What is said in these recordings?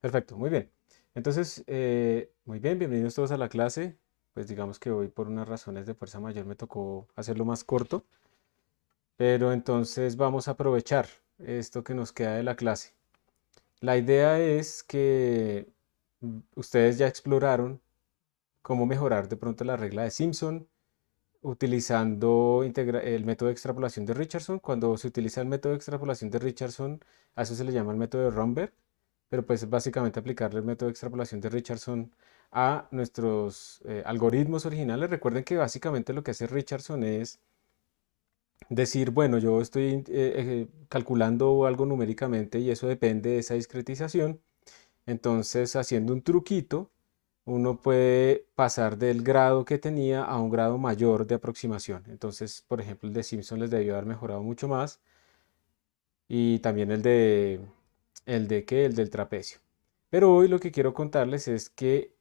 Perfecto, muy bien. Entonces, muy bien, bienvenidos todos a la clase. Pues digamos que hoy por unas razones de fuerza mayor me tocó hacerlo más corto, pero entonces vamos a aprovechar esto que nos queda de la clase. La idea es que ustedes ya exploraron cómo mejorar de pronto la regla de Simpson utilizando el método de extrapolación de Richardson. Cuando se utiliza el método de extrapolación de Richardson, a eso se le llama el método de Romberg, pero pues es básicamente aplicarle el método de extrapolación de Richardson a nuestros algoritmos originales. Recuerden que básicamente lo que hace Richardson es decir, bueno, yo estoy calculando algo numéricamente y eso depende de esa discretización. Entonces, haciendo un truquito, uno puede pasar del grado que tenía a un grado mayor de aproximación. Entonces, por ejemplo, el de Simpson les debió haber mejorado mucho más y también el del trapecio. Pero hoy lo que quiero contarles es que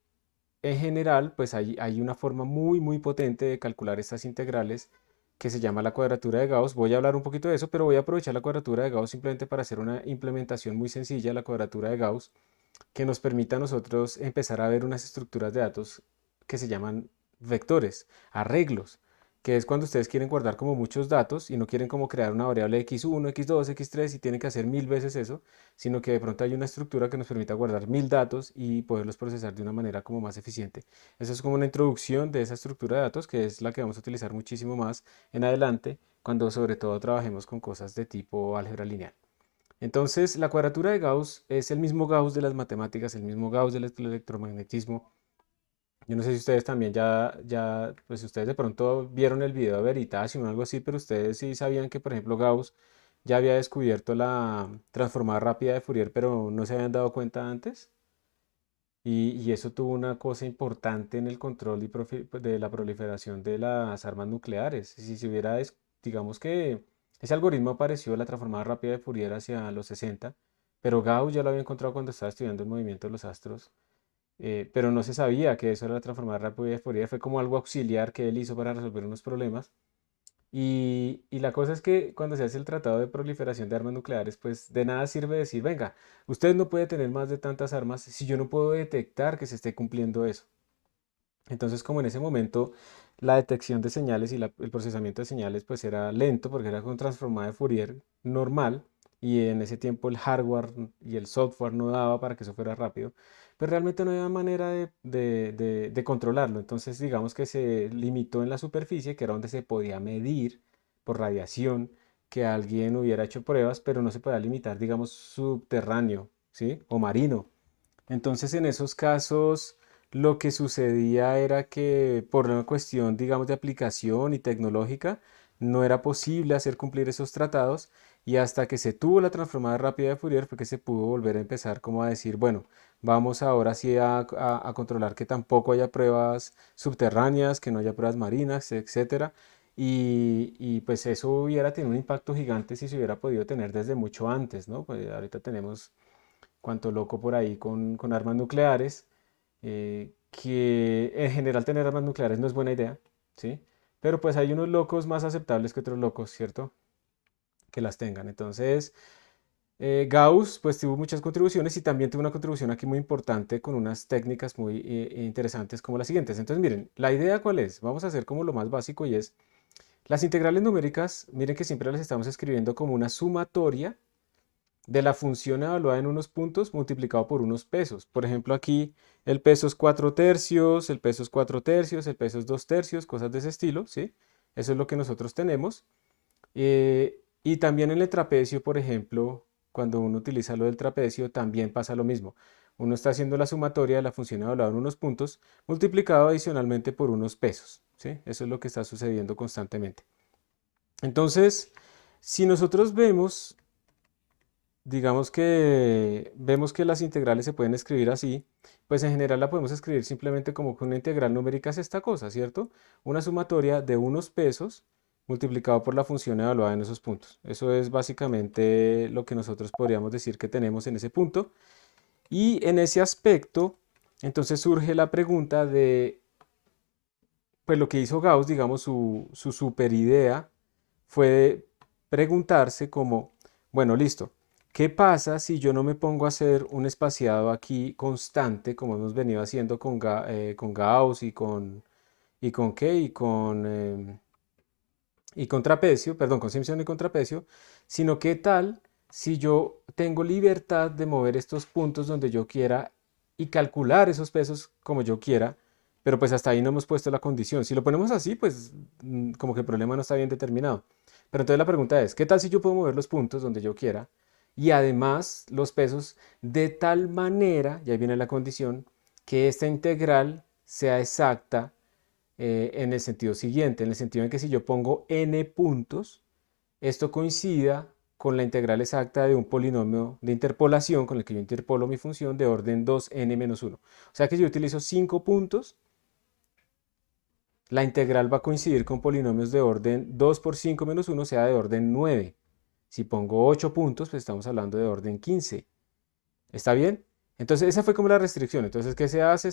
en general, pues hay una forma muy potente de calcular estas integrales que se llama la cuadratura de Gauss. Voy a hablar un poquito de eso, pero voy a aprovechar la cuadratura de Gauss simplemente para hacer una implementación muy sencilla de la cuadratura de Gauss que nos permita a nosotros empezar a ver unas estructuras de datos que se llaman vectores, arreglos, que es cuando ustedes quieren guardar como muchos datos y no quieren como crear una variable x1, x2, x3 y tienen que hacer mil veces eso, sino que de pronto hay una estructura que nos permita guardar mil datos y poderlos procesar de una manera como más eficiente. Eso es como una introducción de esa estructura de datos que es la que vamos a utilizar muchísimo más en adelante cuando sobre todo trabajemos con cosas de tipo álgebra lineal. Entonces, la cuadratura de Gauss es el mismo Gauss de las matemáticas, el mismo Gauss del electromagnetismo. Yo no sé si ustedes también pues ustedes de pronto vieron el video de Veritasium o algo así, pero ustedes sí sabían que, por ejemplo, Gauss ya había descubierto la transformada rápida de Fourier, pero no se habían dado cuenta antes. Y eso tuvo una cosa importante en el control de la proliferación de las armas nucleares. Si se hubiera, digamos que ese algoritmo apareció, la transformada rápida de Fourier hacia los 60, pero Gauss ya lo había encontrado cuando estaba estudiando el movimiento de los astros, pero no se sabía que eso era la transformada rápida de Fourier, fue como algo auxiliar que él hizo para resolver unos problemas. Y la cosa es que cuando se hace el tratado de proliferación de armas nucleares, pues de nada sirve decir, venga, usted no puede tener más de tantas armas si yo no puedo detectar que se esté cumpliendo eso. Entonces, como en ese momento la detección de señales y el procesamiento de señales pues era lento porque era con transformada de Fourier normal y en ese tiempo el hardware y el software no daba para que eso fuera rápido, pero realmente no había manera de controlarlo. Entonces, digamos que se limitó en la superficie, que era donde se podía medir por radiación que alguien hubiera hecho pruebas, pero no se podía limitar, digamos, subterráneo, ¿sí? O marino. Entonces, en esos casos, lo que sucedía era que por una cuestión, digamos, de aplicación y tecnológica, no era posible hacer cumplir esos tratados y hasta que se tuvo la transformada rápida de Fourier fue que se pudo volver a empezar como a decir, bueno, vamos ahora sí a controlar que tampoco haya pruebas subterráneas, que no haya pruebas marinas, etcétera. Y pues eso hubiera tenido un impacto gigante si se hubiera podido tener desde mucho antes, ¿no? Pues ahorita tenemos cuanto loco por ahí con armas nucleares, que en general tener armas nucleares no es buena idea, ¿sí? Pero pues hay unos locos más aceptables que otros locos, ¿cierto? Que las tengan. Entonces, Gauss pues tuvo muchas contribuciones y también tuvo una contribución aquí muy importante con unas técnicas muy interesantes como las siguientes. Entonces, miren, la idea cuál es? Vamos a hacer como lo más básico y es las integrales numéricas, miren que siempre las estamos escribiendo como una sumatoria de la función evaluada en unos puntos multiplicado por unos pesos. Por ejemplo, aquí el peso es 4 tercios, el peso es 4 tercios, el peso es 2 tercios, cosas de ese estilo, ¿sí? Eso es lo que nosotros tenemos. Y también en el trapecio, por ejemplo, cuando uno utiliza lo del trapecio, también pasa lo mismo. Uno está haciendo la sumatoria de la función evaluada en unos puntos multiplicado adicionalmente por unos pesos, ¿sí? Eso es lo que está sucediendo constantemente. Entonces, si nosotros digamos que vemos que las integrales se pueden escribir así, pues en general la podemos escribir simplemente como que una integral numérica es esta cosa, ¿cierto? Una sumatoria de unos pesos multiplicado por la función evaluada en esos puntos. Eso es básicamente lo que nosotros podríamos decir que tenemos en ese punto. Y en ese aspecto, entonces surge la pregunta de, pues lo que hizo Gauss, digamos, su super idea fue preguntarse como, bueno, listo. ¿Qué pasa si yo no me pongo a hacer un espaciado aquí constante, como hemos venido haciendo con Gauss y con qué? Y con trapecio, perdón, con Simpson y con trapecio, sino qué tal si yo tengo libertad de mover estos puntos donde yo quiera y calcular esos pesos como yo quiera, pero pues hasta ahí no hemos puesto la condición. Si lo ponemos así, pues como que el problema no está bien determinado. Pero entonces la pregunta es, ¿qué tal si yo puedo mover los puntos donde yo quiera y además los pesos de tal manera, y ahí viene la condición, que esta integral sea exacta en el sentido siguiente, en el sentido en que si yo pongo n puntos, esto coincida con la integral exacta de un polinomio de interpolación con el que yo interpolo mi función de orden 2n-1. O sea que si yo utilizo 5 puntos, la integral va a coincidir con polinomios de orden 2 por 5 menos 1, sea de orden 9. Si pongo 8 puntos, pues estamos hablando de orden 15. ¿Está bien? Entonces, esa fue como la restricción. Entonces, ¿qué se hace?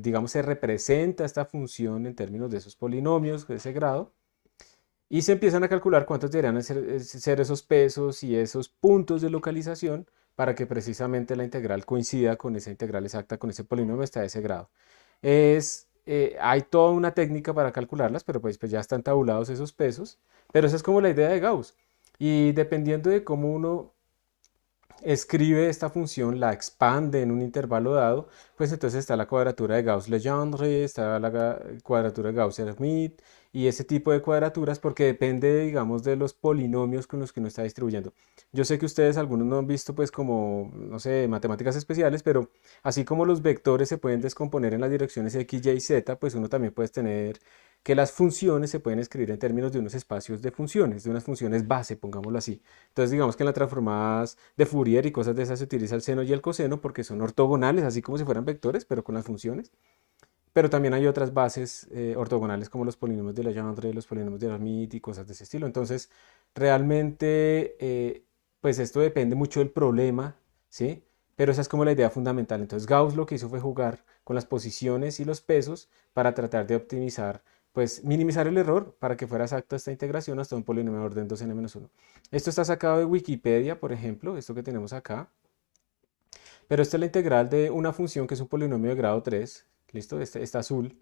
Digamos, se representa esta función en términos de esos polinomios, de ese grado, y se empiezan a calcular cuántos deberían ser esos pesos y esos puntos de localización para que precisamente la integral coincida con esa integral exacta, con ese polinomio hasta ese grado. Hay toda una técnica para calcularlas, pero pues ya están tabulados esos pesos, pero esa es como la idea de Gauss. Y dependiendo de cómo uno escribe esta función, la expande en un intervalo dado, pues entonces está la cuadratura de Gauss-Legendre, está la cuadratura de Gauss-Hermite y ese tipo de cuadraturas porque depende, digamos, de los polinomios con los que uno está distribuyendo. Yo sé que ustedes algunos no han visto pues como, no sé, matemáticas especiales, pero así como los vectores se pueden descomponer en las direcciones x, y, z, pues uno también puede tener que las funciones se pueden escribir en términos de unos espacios de funciones, de unas funciones base, pongámoslo así. Entonces, digamos que en las transformadas de Fourier y cosas de esas se utiliza el seno y el coseno porque son ortogonales, así como si fueran vectores, pero con las funciones. Pero también hay otras bases ortogonales como los polinomios de Legendre, los polinomios de Hermite y cosas de ese estilo. Entonces, realmente, pues esto depende mucho del problema, ¿sí? Pero esa es como la idea fundamental. Entonces, Gauss lo que hizo fue jugar con las posiciones y los pesos para tratar de optimizar, pues minimizar el error para que fuera exacta esta integración hasta un polinomio de orden 2n-1. Esto está sacado de Wikipedia, por ejemplo, esto que tenemos acá. Pero esta es la integral de una función que es un polinomio de grado 3. ¿Listo? Este azul.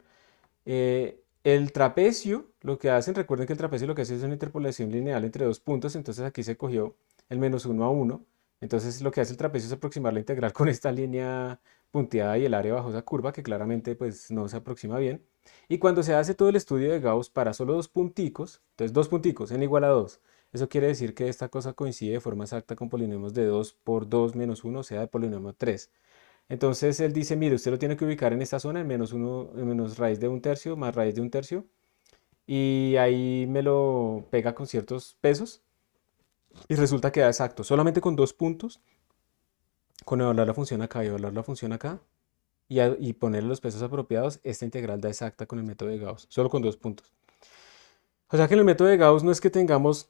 El trapecio, lo que hacen, recuerden que el trapecio lo que hace es una interpolación lineal entre dos puntos, entonces aquí se cogió el -1 a 1. Entonces lo que hace el trapecio es aproximar la integral con esta línea punteada y el área bajo esa curva, que claramente pues no se aproxima bien. Y cuando se hace todo el estudio de Gauss para solo dos punticos, entonces dos punticos, n igual a 2, eso quiere decir que esta cosa coincide de forma exacta con polinomios de 2 por 2 menos 1, o sea, de polinomio 3. Entonces él dice, mire, usted lo tiene que ubicar en esta zona, en -1, en menos raíz de un tercio, más raíz de un tercio, y ahí me lo pega con ciertos pesos, y resulta que da exacto, solamente con dos puntos, con evaluar la función acá y evaluar la función acá, y ponerle los pesos apropiados, esta integral da exacta con el método de Gauss, solo con dos puntos. O sea que en el método de Gauss no es que tengamos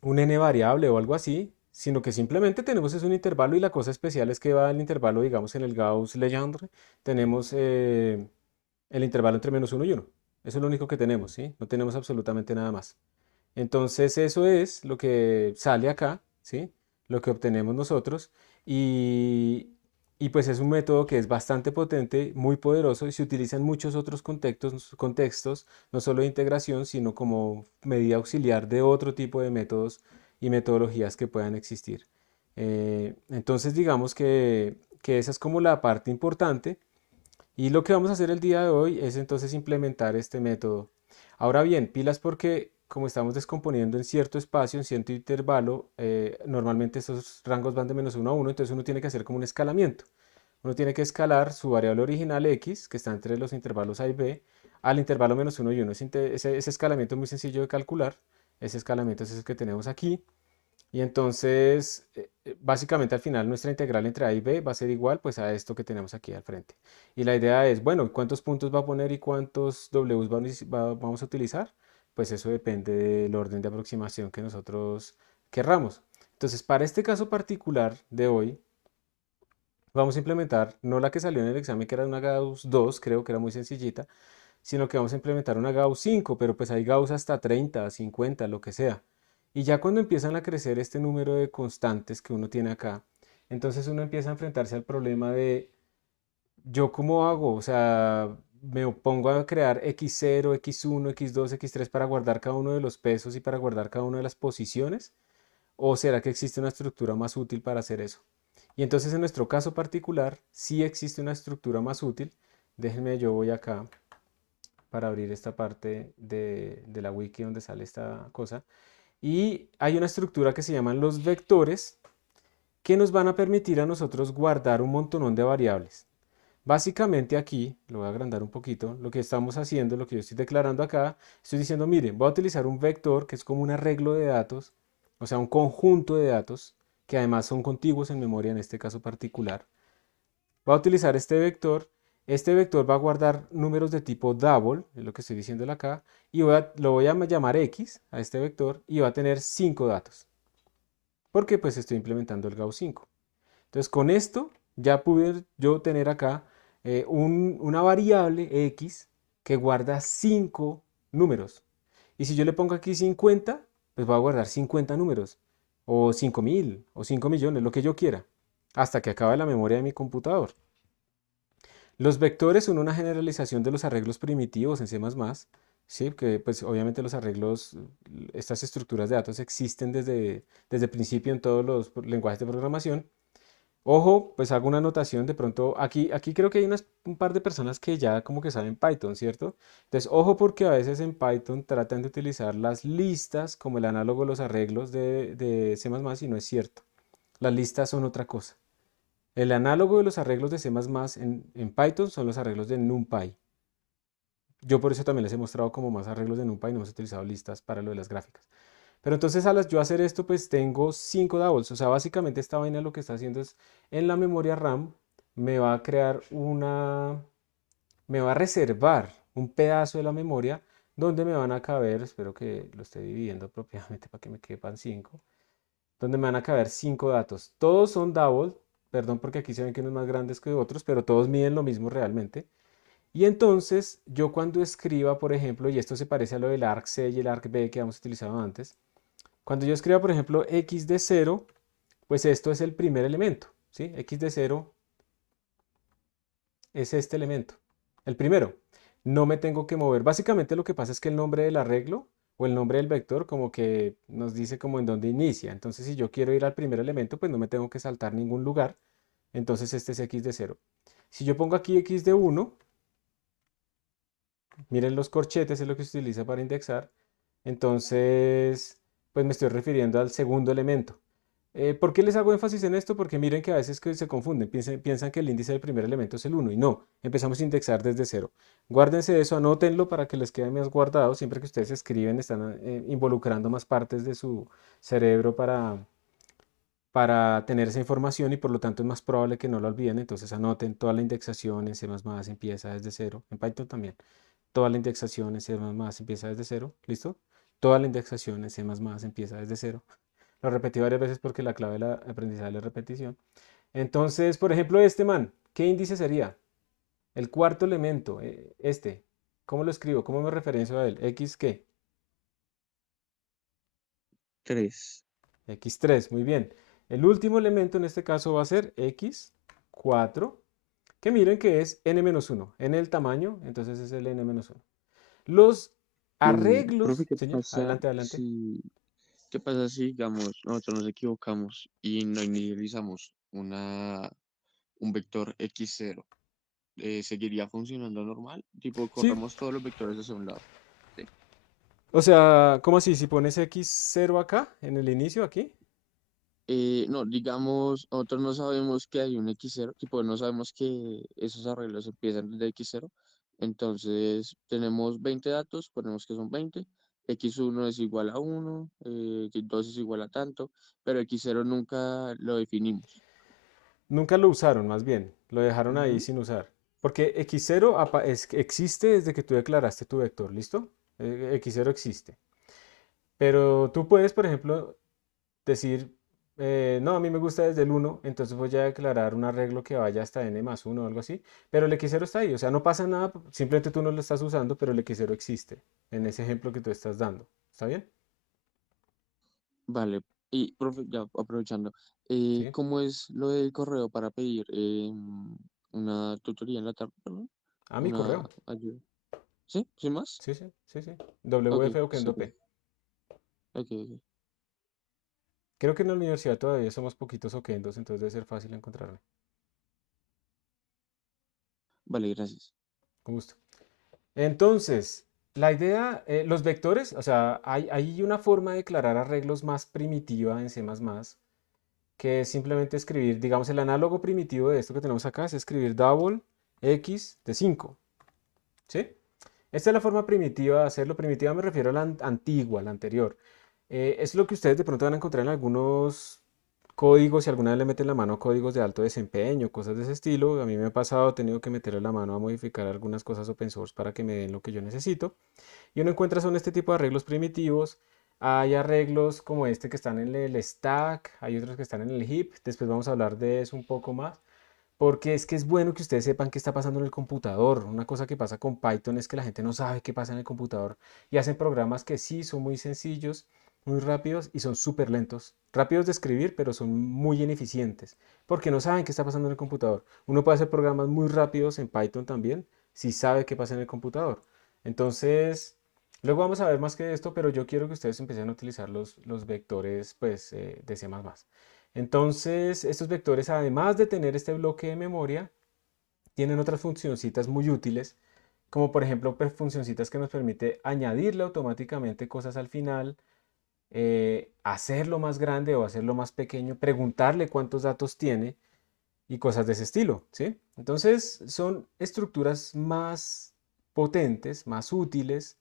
un n variable o algo así, sino que simplemente tenemos es un intervalo y la cosa especial es que va el intervalo, digamos, en el Gauss-Legendre, tenemos el intervalo entre -1 y 1. Eso es lo único que tenemos, ¿sí? No tenemos absolutamente nada más. Entonces eso es lo que sale acá, ¿sí? Lo que obtenemos nosotros y pues es un método que es bastante potente, muy poderoso y se utiliza en muchos otros contextos, no solo de integración, sino como medida auxiliar de otro tipo de métodos y metodologías que puedan existir. Entonces digamos que esa es como la parte importante y lo que vamos a hacer el día de hoy es entonces implementar este método. Ahora bien, pilas porque como estamos descomponiendo en cierto espacio, en cierto intervalo, normalmente esos rangos van de -1 a 1, entonces uno tiene que hacer como un escalamiento. Uno tiene que escalar su variable original x, que está entre los intervalos a y b, al intervalo -1 y 1. Ese escalamiento es muy sencillo de calcular. Ese escalamiento es el que tenemos aquí. Y entonces, básicamente al final nuestra integral entre a y b va a ser igual pues a esto que tenemos aquí al frente. Y la idea es, bueno, ¿cuántos puntos va a poner y cuántos w's vamos a utilizar? Pues eso depende del orden de aproximación que nosotros querramos. Entonces, para este caso particular de hoy, vamos a implementar no la que salió en el examen, que era una Gauss 2, creo que era muy sencillita, sino que vamos a implementar una Gauss 5, pero pues hay Gauss hasta 30, 50, lo que sea. Y ya cuando empiezan a crecer este número de constantes que uno tiene acá, entonces uno empieza a enfrentarse al problema de ¿yo cómo hago? O sea, me pongo a crear x0, x1, x2, x3 para guardar cada uno de los pesos y para guardar cada una de las posiciones. ¿O será que existe una estructura más útil para hacer eso? Y entonces en nuestro caso particular, sí existe una estructura más útil. Déjenme, yo voy acá para abrir esta parte de la wiki donde sale esta cosa. Y hay una estructura que se llaman los vectores que nos van a permitir a nosotros guardar un montonón de variables. Básicamente aquí, lo voy a agrandar un poquito, lo que estamos haciendo, lo que yo estoy declarando acá, estoy diciendo, miren, voy a utilizar un vector que es como un arreglo de datos, o sea, un conjunto de datos, que además son contiguos en memoria en este caso particular. Voy a utilizar este vector va a guardar números de tipo double, es lo que estoy diciéndole acá, y lo voy a llamar x a este vector y va a tener 5 datos, porque pues estoy implementando el Gauss 5. Entonces con esto ya pude yo tener acá una variable x que guarda 5 números. Y si yo le pongo aquí 50, pues va a guardar 50 números, o 5000, o 5 millones, lo que yo quiera, hasta que acabe la memoria de mi computador. Los vectores son una generalización de los arreglos primitivos en C++, ¿sí? Que pues obviamente los arreglos, estas estructuras de datos existen desde el principio en todos los lenguajes de programación. Ojo, pues hago una anotación de pronto. Aquí creo que hay un par de personas que ya como que saben Python, ¿cierto? Entonces, ojo porque a veces en Python tratan de utilizar las listas como el análogo de los arreglos de C++ y no es cierto. Las listas son otra cosa. El análogo de los arreglos de C++ en Python son los arreglos de NumPy. Yo por eso también les he mostrado como más arreglos de NumPy, no hemos utilizado listas para lo de las gráficas. Pero entonces al yo hacer esto, pues tengo 5 doubles. O sea, básicamente esta vaina lo que está haciendo es en la memoria RAM me va a crear me va a reservar un pedazo de la memoria donde me van a caber, espero que lo esté dividiendo propiamente para que me quepan 5, donde me van a caber 5 datos. Todos son double, perdón porque aquí se ven que unos más grandes que otros, pero todos miden lo mismo realmente. Y entonces yo cuando escriba, por ejemplo, y esto se parece a lo del argc y el argv que hemos utilizado antes, cuando yo escriba, por ejemplo, x de 0, pues esto es el primer elemento, ¿sí? X de 0 es este elemento, el primero. No me tengo que mover. Básicamente lo que pasa es que el nombre del arreglo o el nombre del vector como que nos dice como en dónde inicia. Entonces, si yo quiero ir al primer elemento, pues no me tengo que saltar ningún lugar. Entonces, este es x de 0. Si yo pongo aquí x de 1, miren los corchetes, es lo que se utiliza para indexar. Entonces, pues me estoy refiriendo al segundo elemento. ¿Por qué les hago énfasis en esto? Porque miren que a veces que se confunden, piensan que el índice del primer elemento es el uno y no, empezamos a indexar desde cero. Guárdense eso, anótenlo para que les quede más guardado. Siempre que ustedes escriben, están involucrando más partes de su cerebro para tener esa información y por lo tanto es más probable que no lo olviden. Entonces anoten toda la indexación en C++ empieza desde cero, en Python también. Toda la indexación en C++ empieza desde cero, ¿listo? Toda la indexación en C++ empieza desde cero. Lo repetí varias veces porque la clave del aprendizaje es la repetición. Entonces, por ejemplo, este man, ¿qué índice sería? El cuarto elemento, este. ¿Cómo lo escribo? ¿Cómo me referencio a él? ¿X qué? 3. X3, muy bien. El último elemento en este caso va a ser X4, que miren que es n-1. N el tamaño, entonces es el n-1. Los Profe, arreglos, señor, adelante, adelante. qué pasa si, digamos, nosotros nos equivocamos y no inicializamos un vector x0? ¿Seguiría funcionando normal? Tipo, Sí, corramos todos los vectores hacia un lado. ¿Sí? o sea, ¿cómo así? Si pones X0 acá, en el inicio, aquí. No, digamos, nosotros no sabemos que hay un x0, tipo, no sabemos que esos arreglos empiezan desde x0. Entonces, tenemos 20 datos, ponemos que son 20. X1 es igual a 1, X2 es igual a tanto, pero x0 nunca lo definimos. Nunca lo usaron, más bien. Lo dejaron ahí Ujú. sin usar. Porque X0 existe desde que tú declaraste tu vector, ¿listo? X0 existe. Pero tú puedes, por ejemplo, decir, no, a mí me gusta desde el 1, entonces voy a declarar un arreglo que vaya hasta n+1 o algo así. Pero el X0 está ahí, o sea, no pasa nada, simplemente tú no lo estás usando, pero el X0 existe en ese ejemplo que tú estás dando. ¿Está bien? Vale. Y, profe, ya aprovechando, ¿Sí? ¿cómo es lo del correo para pedir una tutoría en la tarde, perdón? A mi Una correo. ayuda. ¿Sí? ¿Sin más? Sí, sí, sí, sí. Ok, WF sí, Oquendo P. ok, ok. Creo que en la universidad todavía somos poquitos oquendos, entonces debe ser fácil encontrarme. Vale, gracias. Con gusto. Entonces, la idea, los vectores, o sea, hay una forma de declarar arreglos más primitiva en C++, que es simplemente escribir, digamos, el análogo primitivo de esto que tenemos acá es escribir double x de 5, ¿sí? Esta es la forma primitiva de hacerlo. Primitiva me refiero a la antigua, la anterior. Es lo que ustedes de pronto van a encontrar en algunos códigos, si alguna vez le meten la mano a códigos de alto desempeño, cosas de ese estilo. A mí me ha pasado, he tenido que meterle la mano a modificar algunas cosas open source para que me den lo que yo necesito. Y uno encuentra son este tipo de arreglos primitivos. Hay arreglos como este que están en el stack, hay otros que están en el heap. Después vamos a hablar de eso un poco más. Porque es que es bueno que ustedes sepan qué está pasando en el computador. Una cosa que pasa con Python es que la gente no sabe qué pasa en el computador y hacen programas que sí son muy sencillos, muy rápidos y son súper lentos. Rápidos de escribir, pero son muy ineficientes porque no saben qué está pasando en el computador. Uno puede hacer programas muy rápidos en Python también si sabe qué pasa en el computador. Entonces, luego vamos a ver más que esto, pero yo quiero que ustedes empiecen a utilizar los vectores pues, de C++. Entonces, estos vectores, además de tener este bloque de memoria, tienen otras funcioncitas muy útiles, como por ejemplo funcioncitas que nos permite añadirle automáticamente cosas al final, hacerlo más grande o hacerlo más pequeño, preguntarle cuántos datos tiene y cosas de ese estilo, ¿sí? Entonces, son estructuras más potentes, más útiles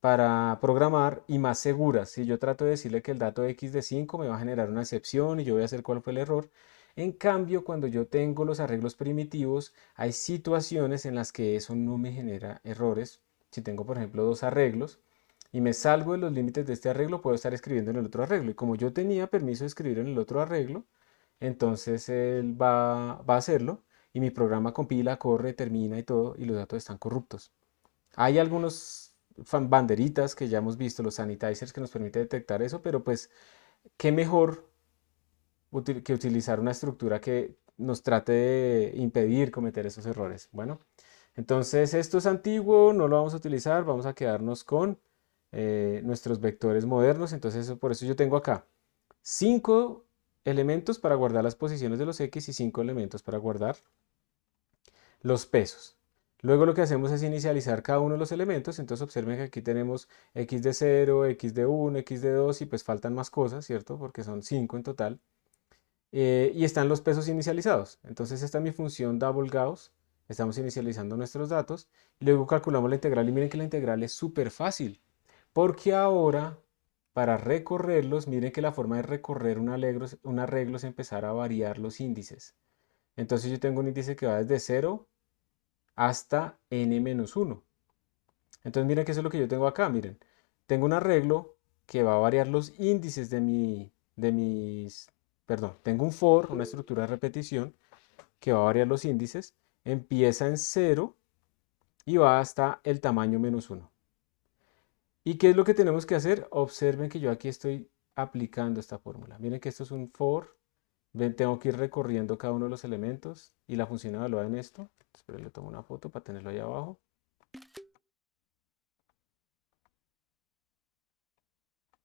para programar y más seguras. Si yo trato de decirle que el dato x de 5 me va a generar una excepción y yo voy a hacer cuál fue el error. En cambio, cuando yo tengo los arreglos primitivos, hay situaciones en las que eso no me genera errores. Si tengo, por ejemplo, dos arreglos y me salgo de los límites de este arreglo, puedo estar escribiendo en el otro arreglo. Y como yo tenía permiso de escribir en el otro arreglo, entonces él va a hacerlo y mi programa compila, corre, termina y todo, y los datos están corruptos. Hay algunos banderitas que ya hemos visto, los sanitizers, que nos permite detectar eso, pero pues, ¿qué mejor que utilizar una estructura que nos trate de impedir cometer esos errores? Bueno, entonces esto es antiguo, no lo vamos a utilizar, vamos a quedarnos con nuestros vectores modernos. Entonces, por eso yo tengo acá 5 elementos para guardar las posiciones de los X y 5 elementos para guardar los pesos. Luego lo que hacemos es inicializar cada uno de los elementos. Entonces observen que aquí tenemos x de 0, x de 1, x de 2 y pues faltan más cosas, ¿cierto? Porque son 5 en total. Y están los pesos inicializados. Entonces esta es mi función double Gauss. Estamos inicializando nuestros datos y luego calculamos la integral. Y miren que la integral es súper fácil. Porque ahora, para recorrerlos, miren que la forma de recorrer un arreglo es empezar a variar los índices. Entonces yo tengo un índice que va desde 0 hasta n-1. Entonces miren que eso es lo que yo tengo acá, miren. Tengo un arreglo que va a variar los índices de mis, perdón, tengo un for, una estructura de repetición que va a variar los índices, empieza en 0 y va hasta el tamaño -1. ¿Y qué es lo que tenemos que hacer? Observen que yo aquí estoy aplicando esta fórmula. Miren que esto es un for, ven, tengo que ir recorriendo cada uno de los elementos y la función evalúa en esto. Espero le tomo una foto para tenerlo ahí abajo.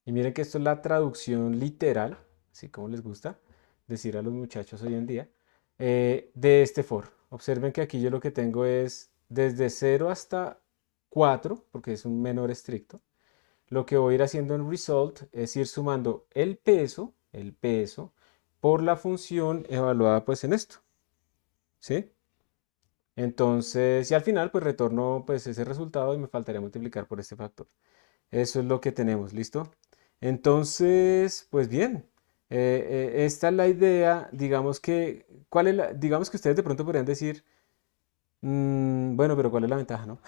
Y miren que esto es la traducción literal, así como les gusta decir a los muchachos hoy en día, de este for. Observen que aquí yo lo que tengo es desde 0 hasta 4, porque es un menor estricto. Lo que voy a ir haciendo en result es ir sumando el peso, por la función evaluada pues en esto, ¿sí? Entonces, y al final pues retorno pues ese resultado y me faltaría multiplicar por este factor. Eso es lo que tenemos, ¿listo? Entonces, pues bien, esta es la idea, digamos que, digamos que ustedes de pronto podrían decir, bueno, pero ¿cuál es la ventaja, no?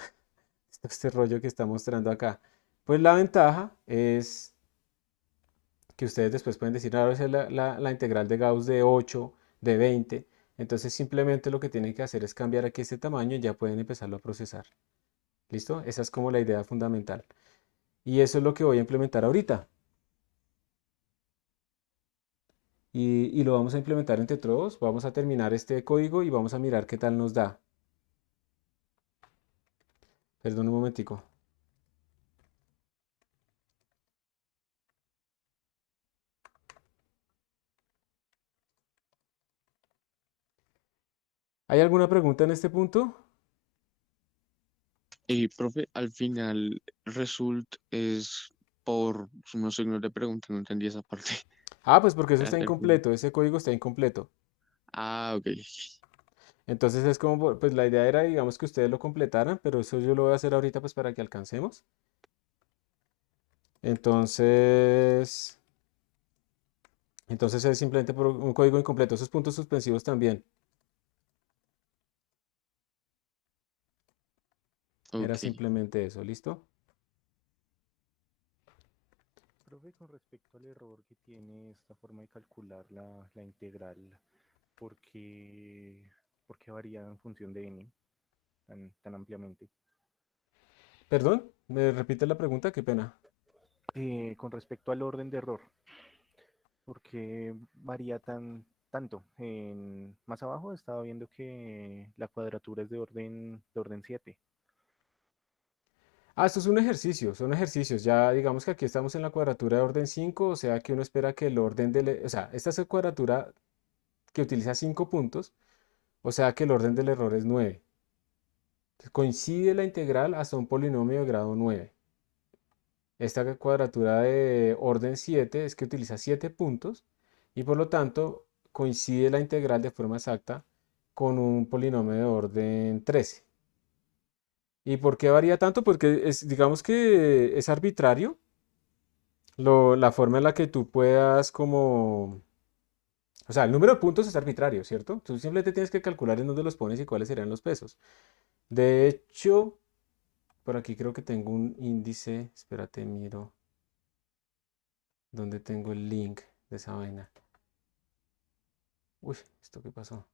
Este rollo que está mostrando acá. Pues la ventaja es que ustedes después pueden decir, ahora es la integral de Gauss de 8, de 20, entonces simplemente lo que tienen que hacer es cambiar aquí este tamaño y ya pueden empezarlo a procesar. ¿Listo? Esa es como la idea fundamental. Y eso es lo que voy a implementar ahorita. y lo vamos a implementar entre todos. Vamos a terminar este código y vamos a mirar qué tal nos da. Perdón un momentico. ¿Hay alguna pregunta en este punto? Y, profe, al final, result es por unos signos de pregunta, no entendí esa parte. Ah, pues porque eso está El final. incompleto, ese código está incompleto. Ah, ok. Entonces es como, pues la idea era, digamos, que ustedes lo completaran, pero eso yo lo voy a hacer ahorita pues para que alcancemos. Entonces, entonces es simplemente por un código incompleto. Esos puntos suspensivos también. Era Ok. simplemente eso, ¿listo? Profe, con respecto al error que tiene esta forma de calcular la integral, ¿por qué, por qué varía en función de n tan ampliamente? Perdón, ¿me repite la pregunta? Qué pena. Con respecto al orden de error, ¿por qué varía tanto? Más abajo estaba viendo que la cuadratura es de orden 7. Ah, esto es un ejercicio, son ejercicios. Ya digamos que aquí estamos en la cuadratura de orden 5, o sea que uno espera que el orden o sea, esta es la cuadratura que utiliza 5 puntos, o sea que el orden del error es 9. Coincide la integral hasta un polinomio de grado 9. Esta cuadratura de orden 7 es que utiliza 7 puntos y por lo tanto coincide la integral de forma exacta con un polinomio de orden 13. ¿Y por qué varía tanto? Porque digamos que es arbitrario la forma en la que tú puedas como... O sea, el número de puntos es arbitrario, ¿cierto? Tú simplemente tienes que calcular en dónde los pones y cuáles serían los pesos. De hecho, por aquí creo que tengo un índice. Espérate, miro dónde tengo el link de esa vaina. Uy, ¿esto qué pasó?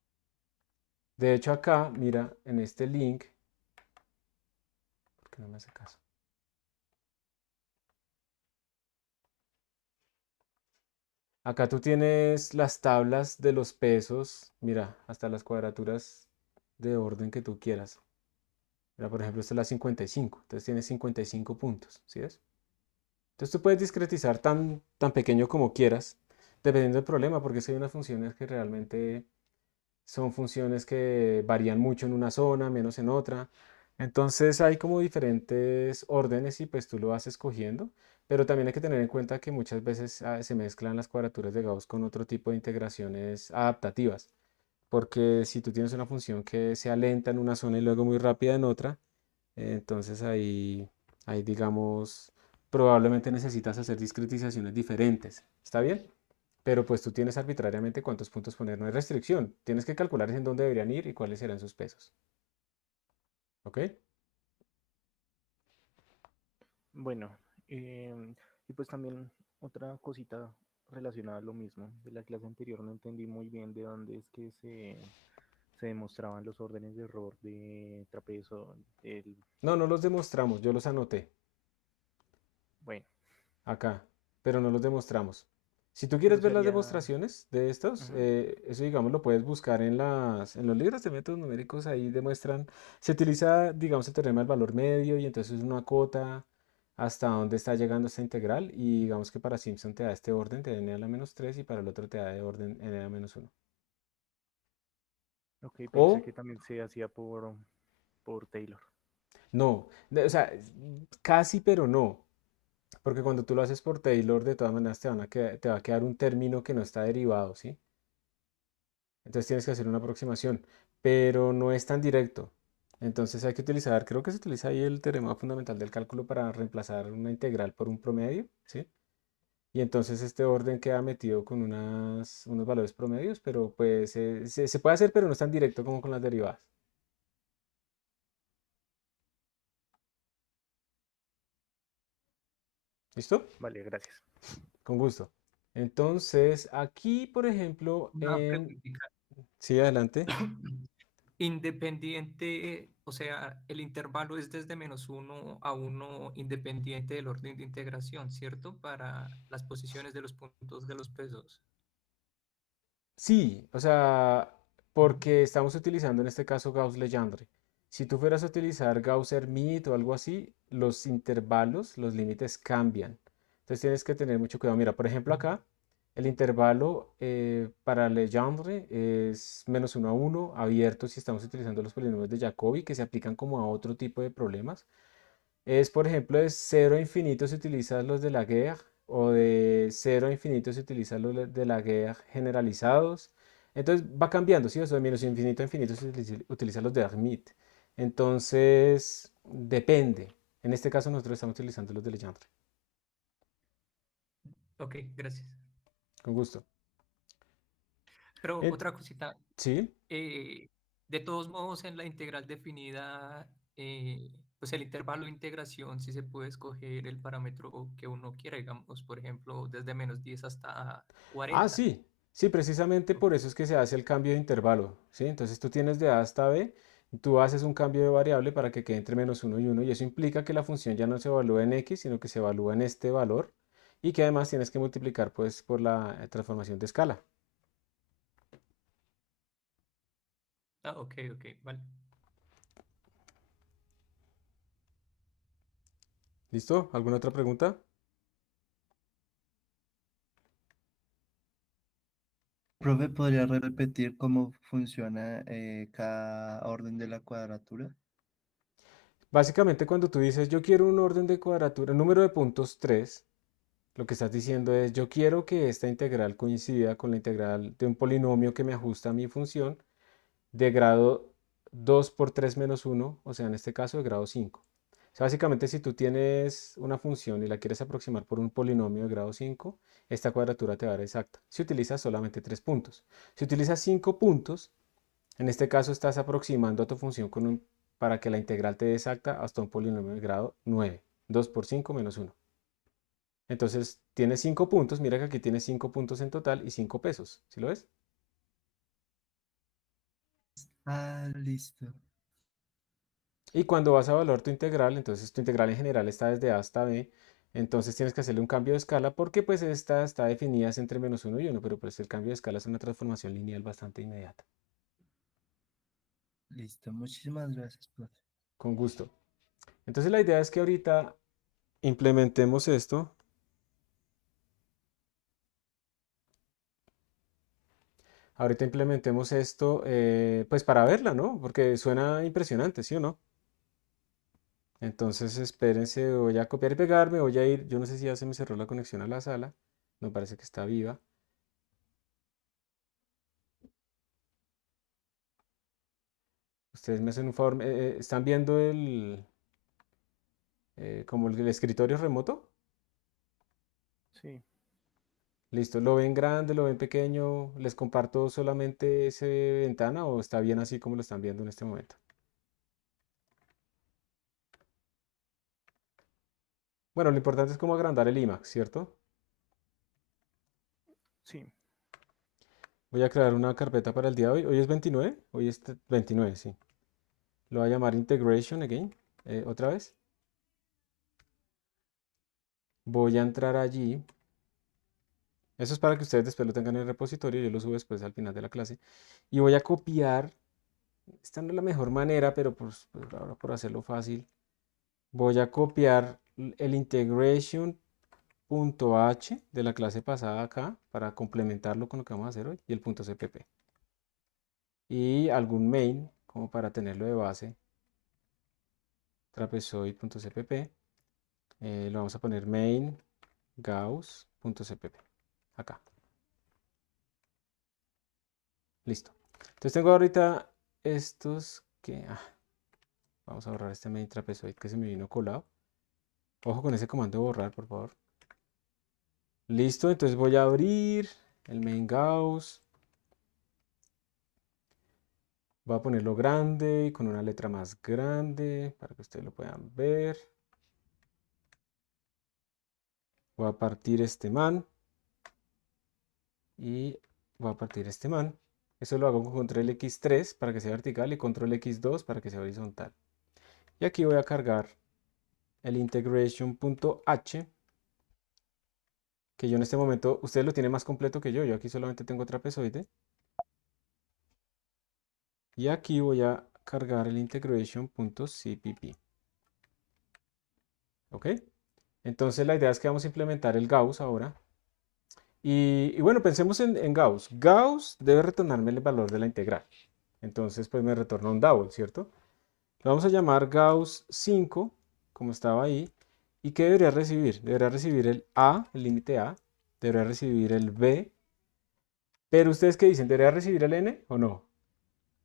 De hecho, acá, mira, en este link, ¿por qué no me hace caso? Acá tú tienes las tablas de los pesos, mira, hasta las cuadraturas de orden que tú quieras. Mira, por ejemplo, esta es la 55, entonces tienes 55 puntos, ¿sí ves? Entonces tú puedes discretizar tan pequeño como quieras, dependiendo del problema, porque si hay unas funciones que realmente son funciones que varían mucho en una zona, menos en otra. Entonces hay como diferentes órdenes y pues tú lo vas escogiendo, pero también hay que tener en cuenta que muchas veces se mezclan las cuadraturas de Gauss con otro tipo de integraciones adaptativas, porque si tú tienes una función que sea lenta en una zona y luego muy rápida en otra, entonces ahí digamos, probablemente necesitas hacer discretizaciones diferentes. ¿Está bien? Pero pues tú tienes arbitrariamente cuántos puntos poner, no hay restricción. Tienes que calcular en dónde deberían ir y cuáles serán sus pesos. ¿Ok? Bueno, y pues también otra cosita relacionada a lo mismo. De la clase anterior no entendí muy bien de dónde es que se demostraban los órdenes de error de trapezo. No, no los demostramos, yo los anoté Bueno, acá, pero no los demostramos. Si tú quieres pero ver se las haría... demostraciones de estos, Ujú. eso digamos lo puedes buscar en los libros de métodos numéricos, ahí demuestran, se utiliza digamos el teorema del valor medio y entonces uno acota hasta dónde está llegando esta integral y digamos que para Simpson te da este orden de n a la menos 3 y para el otro te da de orden n a la menos 1. Ok, pensé O que también se hacía por Taylor. no, o sea, casi pero no, porque cuando tú lo haces por Taylor de todas maneras te va a quedar un término que no está derivado, ¿sí? Entonces tienes que hacer una aproximación, pero no es tan directo. Entonces hay que utilizar, creo que se utiliza ahí el teorema fundamental del cálculo para reemplazar una integral por un promedio, ¿sí? Y entonces este orden queda metido con unos valores promedios, pero pues se puede hacer, pero no es tan directo como con las derivadas. ¿Listo? Vale, gracias. Con gusto. Entonces, aquí, por ejemplo, Una preguntita. Sí, adelante. Independiente, o sea, el intervalo es desde -1 a 1 independiente del orden de integración, ¿cierto? Para las posiciones de los puntos de los pesos. Sí, o sea, porque estamos utilizando en este caso Gauss-Legendre. Si tú fueras a utilizar Gauss-Hermite o algo así, los intervalos, los límites cambian. Entonces tienes que tener mucho cuidado. Mira, por ejemplo acá, el intervalo para Legendre es -1 a 1 abierto si estamos utilizando los polinomios de Jacobi que se aplican como a otro tipo de problemas. Es, por ejemplo, de 0 a infinito si utilizas los de Laguerre o de 0 a infinito si utilizas los de Laguerre generalizados. Entonces va cambiando, ¿sí? O sea, de -infinito a infinito si utiliza los de Hermite. Entonces, depende. En este caso nosotros estamos utilizando los de Legendre. Ok, gracias. Con gusto. Pero En- otra cosita, sí. de todos modos en la integral definida, pues el intervalo de integración sí se puede escoger el parámetro que uno quiera, digamos, por ejemplo, desde -10 hasta Ah, 40. sí. Sí, precisamente Ok. por eso es que se hace el cambio de intervalo, ¿sí? Entonces tú tienes de A hasta B, y tú haces un cambio de variable para que quede entre -1 y 1 y eso implica que la función ya no se evalúa en X, sino que se evalúa en este valor y que además tienes que multiplicar pues por la transformación de escala. Ah, ok, ok, vale. ¿Listo? ¿Alguna otra pregunta? Profe, ¿podría repetir cómo funciona cada orden de la cuadratura? Básicamente cuando tú dices yo quiero un orden de cuadratura, número de puntos 3, lo que estás diciendo es yo quiero que esta integral coincida con la integral de un polinomio que me ajusta a mi función de grado 2 por 3 menos 1, o sea, en este caso de grado 5. O sea, básicamente si tú tienes una función y la quieres aproximar por un polinomio de grado 5, esta cuadratura te va a dar exacta. Si utilizas solamente 3 puntos. Si utilizas 5 puntos, en este caso estás aproximando a tu función para que la integral te dé exacta hasta un polinomio de grado 9. 2 por 5 menos 1. Entonces tienes 5 puntos, mira que aquí tienes 5 puntos en total y 5 pesos. ¿Sí lo ves? Ah, listo. Y cuando vas a evaluar tu integral, entonces tu integral en general está desde A hasta B, entonces tienes que hacerle un cambio de escala porque pues esta está definida entre -1 y 1, pero pues el cambio de escala es una transformación lineal bastante inmediata. Listo. Muchísimas gracias, profe. Con gusto. Entonces la idea es que ahorita implementemos esto. Ahorita implementemos esto pues para verla, ¿no? Porque suena impresionante, ¿sí o no? Entonces espérense, voy a copiar y pegar, me voy a ir, yo no sé si ya se me cerró la conexión a la sala, me parece que está viva. Ustedes me hacen un favor, ¿están viendo como el escritorio remoto? Sí, Listo, ¿lo ven grande, lo ven pequeño? ¿Les comparto solamente esa ventana o está bien así como lo están viendo en este momento? Bueno, lo importante es cómo agrandar el IMAX, ¿cierto? sí, Voy a crear una carpeta para el día de hoy. ¿Hoy es 29? Hoy es 29, sí. Lo voy a llamar Integration Again, otra vez. Voy a entrar allí. Eso es para que ustedes después lo tengan en el repositorio. Yo lo subo después al final de la clase. Y voy a copiar. Esta no es la mejor manera, pero pues ahora por hacerlo fácil, voy a copiar el integration.h de la clase pasada acá para complementarlo con lo que vamos a hacer hoy y el punto .cpp. Y algún main como para tenerlo de base, trapezoid.cpp. Lo vamos a poner main gauss.cpp acá. Listo. Entonces tengo ahorita estos que... vamos a borrar este main trapezoid que se me vino colado. Ojo con ese comando de borrar, por favor. Listo, entonces voy a abrir el main Gauss. Voy a ponerlo grande y con una letra más grande para que ustedes lo puedan ver. Voy a partir este man y voy a partir este man. Eso lo hago con control X3 para que sea vertical y control X2 para que sea horizontal. Y aquí voy a cargar el integration.h, que yo en este momento, ustedes lo tienen más completo que yo aquí solamente tengo trapezoide. Y aquí voy a cargar el integration.cpp. ¿Ok? Entonces la idea es que vamos a implementar el Gauss ahora. Y bueno, pensemos en Gauss. Gauss debe retornarme el valor de la integral. Entonces, pues me retorna un double, ¿cierto? Lo vamos a llamar Gauss 5, como estaba ahí. ¿Y qué debería recibir? Debería recibir el A, el límite A. Debería recibir el B. Pero ustedes qué dicen, ¿debería recibir el N o no?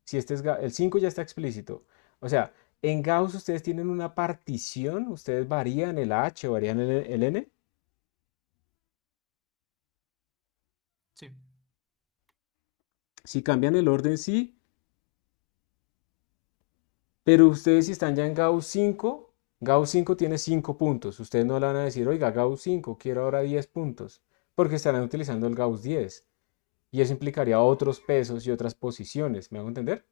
Si este es el 5 ya está explícito. O sea, en Gauss ustedes tienen una partición, ustedes varían el H o varían el N. Sí. Si cambian el orden, sí. Pero ustedes si están ya en Gauss 5 tiene 5 puntos. Ustedes no le van a decir, oiga, Gauss 5, quiero ahora 10 puntos. Porque estarán utilizando el Gauss 10. Y eso implicaría otros pesos y otras posiciones. ¿Me hago entender?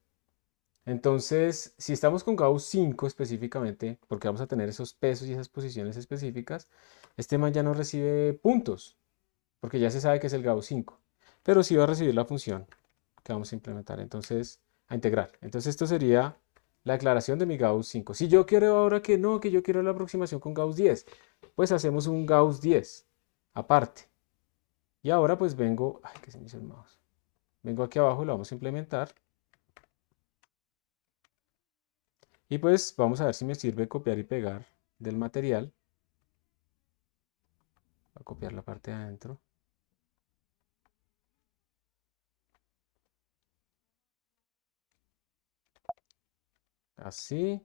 Entonces, si estamos con Gauss 5 específicamente, porque vamos a tener esos pesos y esas posiciones específicas, este man ya no recibe puntos, porque ya se sabe que es el Gauss 5. Pero sí va a recibir la función que vamos a implementar. Entonces, a integrar. Entonces, esto sería la declaración de mi Gauss 5. Si yo quiero ahora que no, que yo quiero la aproximación con Gauss 10, pues hacemos un Gauss 10 aparte. Y ahora pues vengo, ay, que se me hizo el mouse. Vengo aquí abajo y lo vamos a implementar. Y pues vamos a ver si me sirve copiar y pegar del material. Voy a copiar la parte de adentro. Así.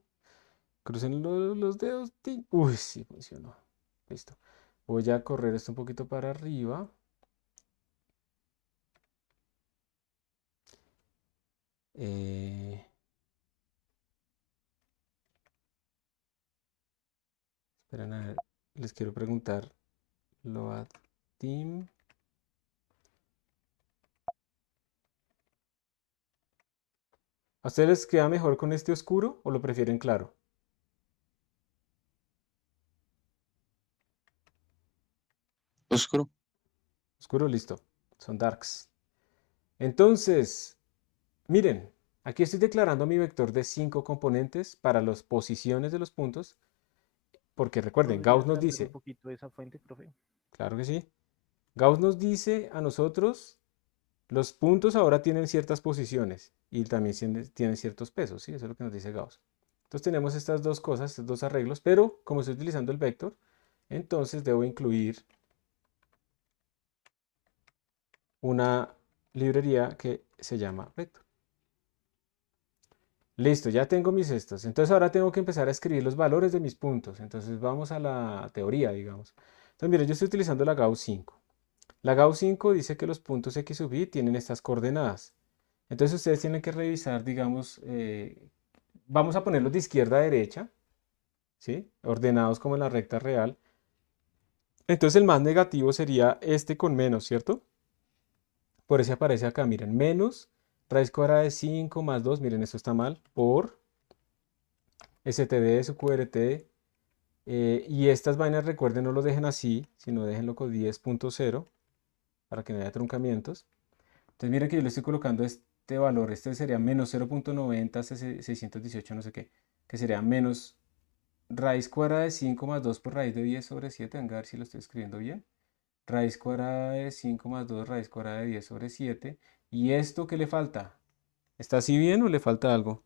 Crucen los dedos. Uy, sí funcionó. Listo. Voy a correr esto un poquito para arriba. Eh, esperen a ver. Les quiero preguntar. Load team. ¿A ustedes les queda mejor con este oscuro o lo prefieren claro? Oscuro. Oscuro, listo. Son darks. Entonces, miren, aquí estoy declarando mi vector de 5 componentes para las posiciones de los puntos, porque recuerden, ¿Podría Gauss nos aclarar un dice, poquito esa fuente, profe? claro que sí, Gauss nos dice a nosotros, los puntos ahora tienen ciertas posiciones y también tienen ciertos pesos, ¿sí? Eso es lo que nos dice Gauss. Entonces tenemos estas dos cosas, estos dos arreglos, pero como estoy utilizando el vector, entonces debo incluir una librería que se llama vector. Listo, ya tengo mis estos. Entonces ahora tengo que empezar a escribir los valores de mis puntos. Entonces vamos a la teoría, digamos. Entonces, mire, yo estoy utilizando la Gauss 5. La Gauss 5 dice que los puntos x sub i tienen estas coordenadas. Entonces ustedes tienen que revisar, digamos, vamos a ponerlos de izquierda a derecha, ¿sí? Ordenados como en la recta real. Entonces el más negativo sería este con menos, ¿cierto? Por eso aparece acá, miren, menos raíz cuadrada de 5 más 2, miren, esto está mal, por std, qrt, y estas vainas, recuerden, no lo dejen así, sino déjenlo con 10.0 para que no haya truncamientos. Entonces miren que yo le estoy colocando este valor, este sería menos 0.90, 618, no sé qué, que sería menos raíz cuadrada de 5 más 2 por raíz de 10 sobre 7, venga a ver si lo estoy escribiendo bien. Raíz cuadrada de 5 más 2 raíz cuadrada de 10 sobre 7. ¿Y esto qué le falta? ¿Está así bien o le falta algo?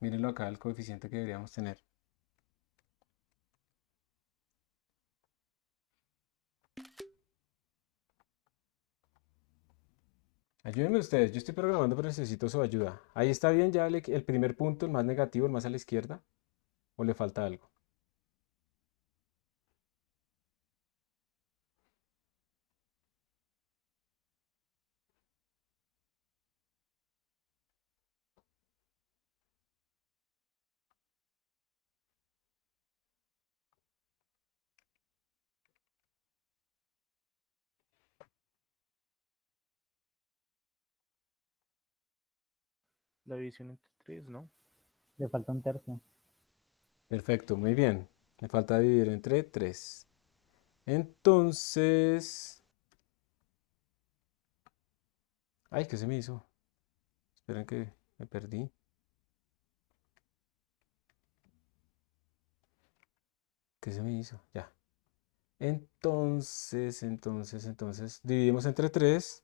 Mírenlo acá, el coeficiente que deberíamos tener. Ayúdenme ustedes, yo estoy programando pero necesito su ayuda. Ahí está bien ya el primer punto, el más negativo, el más a la izquierda, o le falta algo. La división entre 3, ¿no? Le falta un tercio. Perfecto, muy bien. Me falta dividir entre 3. Entonces, Ay, ¿qué se me hizo? Esperen que me perdí. ¿Qué se me hizo? Ya. Entonces, dividimos entre 3.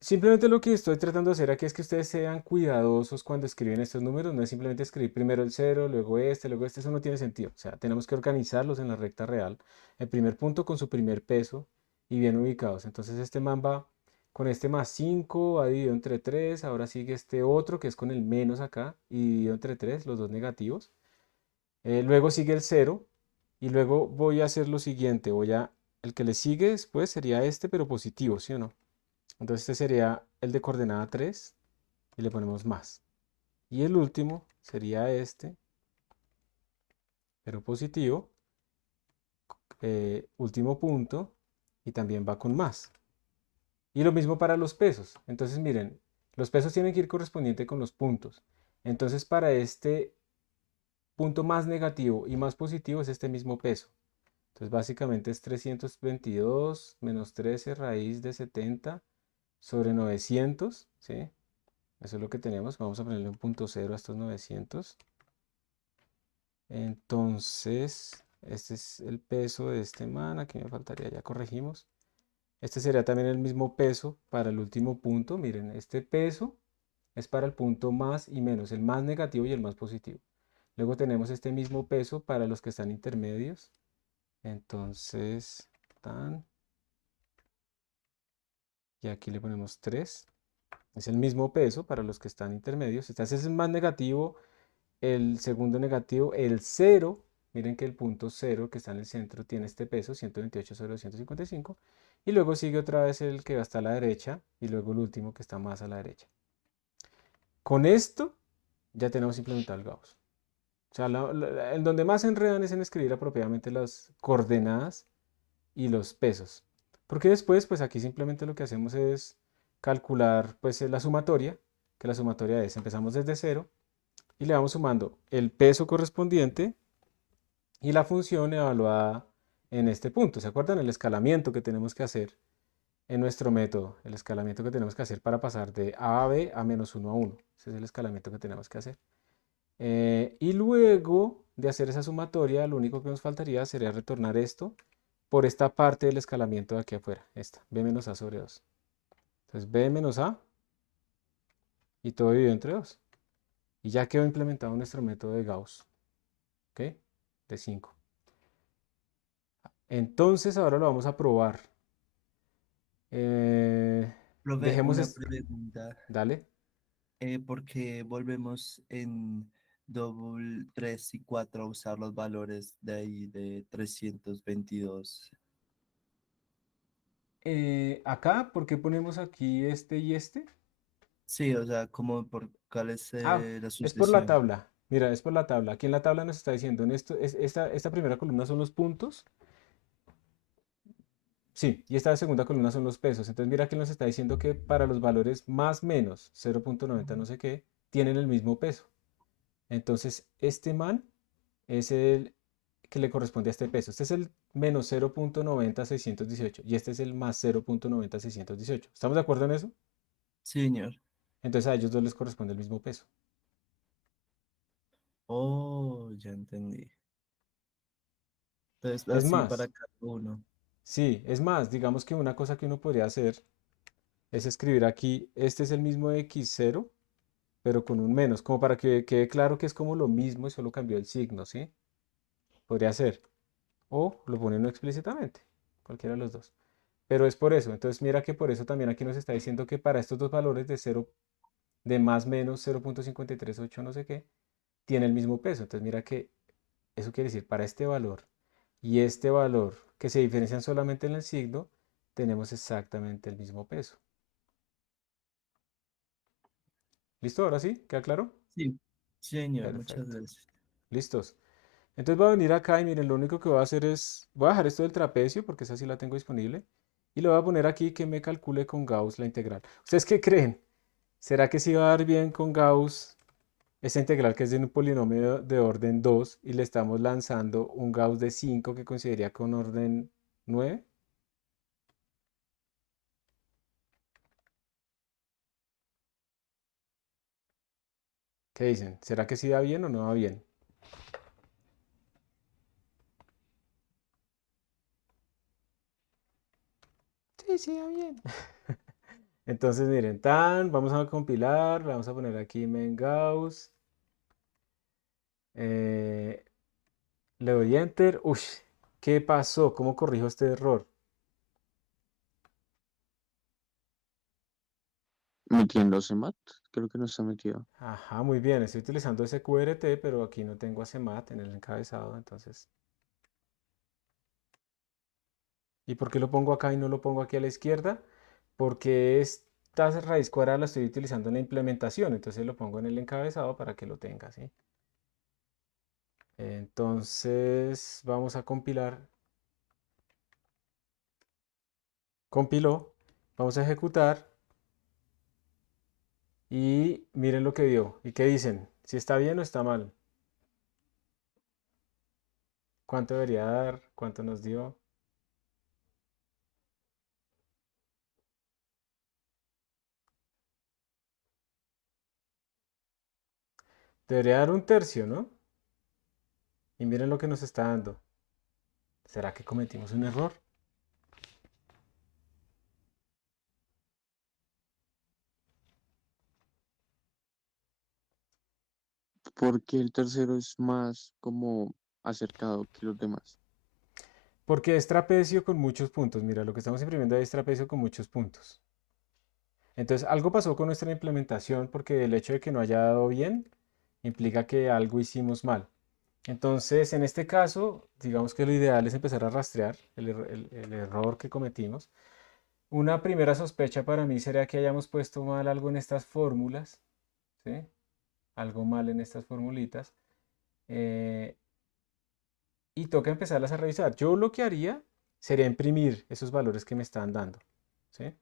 Simplemente lo que estoy tratando de hacer aquí es que ustedes sean cuidadosos cuando escriben estos números. No es simplemente escribir primero el 0, luego este. Eso no tiene sentido. O sea, tenemos que organizarlos en la recta real. El primer punto con su primer peso y bien ubicados. Entonces este man va con este más 5, va dividido entre 3. Ahora sigue este otro que es con el menos acá y dividido entre 3, los dos negativos. Luego sigue el 0 y luego voy a hacer lo siguiente. El que le sigue después sería este, pero positivo, ¿sí o no? Entonces este sería el de coordenada 3 y le ponemos más. Y el último sería este, pero positivo, último punto, y también va con más. Y lo mismo para los pesos. Entonces miren, los pesos tienen que ir correspondiente con los puntos. Entonces para este punto más negativo y más positivo es este mismo peso. Entonces básicamente es 322 menos 13 raíz de 70 sobre 900, ¿sí? Eso es lo que tenemos. Vamos a ponerle un punto cero a estos 900. Entonces, este es el peso de este man. Aquí me faltaría, ya corregimos. Este sería también el mismo peso para el último punto. Miren, este peso es para el punto más y menos, el más negativo y el más positivo. Luego tenemos este mismo peso para los que están intermedios. Entonces, tan. Y aquí le ponemos 3. Es el mismo peso para los que están intermedios. Este es el más negativo, el segundo negativo, el 0. Miren que el punto 0 que está en el centro tiene este peso, 128 sobre 255. Y luego sigue otra vez el que va hasta la derecha y luego el último que está más a la derecha. Con esto ya tenemos implementado el Gauss. O sea, en donde más se enredan es en escribir apropiadamente las coordenadas y los pesos. Porque después, pues aquí simplemente lo que hacemos es calcular pues la sumatoria, que la sumatoria es, empezamos desde 0 y le vamos sumando el peso correspondiente y la función evaluada en este punto. ¿Se acuerdan? El escalamiento que tenemos que hacer en nuestro método, el escalamiento que tenemos que hacer para pasar de A a B a menos 1 a 1. Ese es el escalamiento que tenemos que hacer. Y luego de hacer esa sumatoria, lo único que nos faltaría sería retornar esto por esta parte del escalamiento de aquí afuera, esta, b menos a sobre 2. Entonces b menos a y todo dividido entre 2. Y ya quedó implementado nuestro método de Gauss, ¿ok? De 5. Entonces ahora lo vamos a probar. Profe, Dejemos una esto. pregunta. Dale. ¿Por qué volvemos en double 3 y 4 a usar los valores de ahí de 322? Acá, ¿por qué ponemos aquí este y este? Sí, o sea, como por cuál es Ah, la es por la sucesión. tabla. Mira, es por la tabla. Aquí en la tabla nos está diciendo, esta primera columna son los puntos. Sí, y esta segunda columna son los pesos. Entonces mira que nos está diciendo que para los valores más menos 0,90 no sé qué, tienen el mismo peso. Entonces este man es el que le corresponde a este peso. Este es el menos 0,90618 y este es el más 0,90618. ¿Estamos de acuerdo en eso? Sí, señor. Entonces a ellos dos les corresponde el mismo peso. Oh, ya entendí. Entonces, Es así para más, cada uno. sí, es más, digamos que una cosa que uno podría hacer es escribir aquí, este es el mismo x0 pero con un menos, como para que quede claro que es como lo mismo y solo cambió el signo, ¿sí? Podría ser. O lo pone no explícitamente, cualquiera de los dos. Pero es por eso, entonces mira que por eso también aquí nos está diciendo que para estos dos valores de 0, de más menos 0,538 no sé qué, tiene el mismo peso. Entonces mira que eso quiere decir para este valor y este valor que se diferencian solamente en el signo, tenemos exactamente el mismo peso. ¿Listo? Ahora sí, ¿queda claro? Sí, señor, muchas Perfecto. gracias. Listos. Entonces voy a venir acá y miren, lo único que voy a hacer es, voy a dejar esto del trapecio porque esa sí la tengo disponible. Y le voy a poner aquí que me calcule con Gauss la integral. ¿Ustedes qué creen? ¿Será que sí va a dar bien con Gauss esta integral que es de un polinomio de orden 2 y le estamos lanzando un Gauss de 5 que consideraría con orden 9? ¿Qué dicen? ¿Será que sí va bien o no va bien? Sí, sí va bien. Entonces, miren, vamos a compilar, le vamos a poner aquí main Gauss. Le doy enter. Uy, ¿qué pasó? ¿Cómo corrijo este error? Metiendo CMAT, creo que no está metido. Ajá, muy bien. Estoy utilizando SQRT, pero aquí no tengo ACMAT en el encabezado, entonces. ¿Y por qué lo pongo acá y no lo pongo aquí a la izquierda? Porque esta raíz cuadrada la estoy utilizando en la implementación, entonces lo pongo en el encabezado para que lo tenga, ¿sí? Entonces vamos a compilar. Compiló. Vamos a ejecutar. Y miren lo que dio. ¿Y qué dicen? ¿Si está bien o está mal? ¿Cuánto debería dar? ¿Cuánto nos dio? Debería dar un tercio, ¿no? Y miren lo que nos está dando. ¿Será que cometimos un error? Porque el tercero es más como acercado que los demás. Porque es trapecio con muchos puntos. Mira, lo que estamos imprimiendo ahí es trapecio con muchos puntos. Entonces, algo pasó con nuestra implementación porque el hecho de que no haya dado bien implica que algo hicimos mal. Entonces, en este caso, digamos que lo ideal es empezar a rastrear el error que cometimos. Una primera sospecha para mí sería que hayamos puesto mal algo en estas fórmulas, ¿sí? Algo mal en estas formulitas. eh, y toca empezarlas a revisar. Yo lo que haría sería imprimir esos valores que me están dando, ¿sí?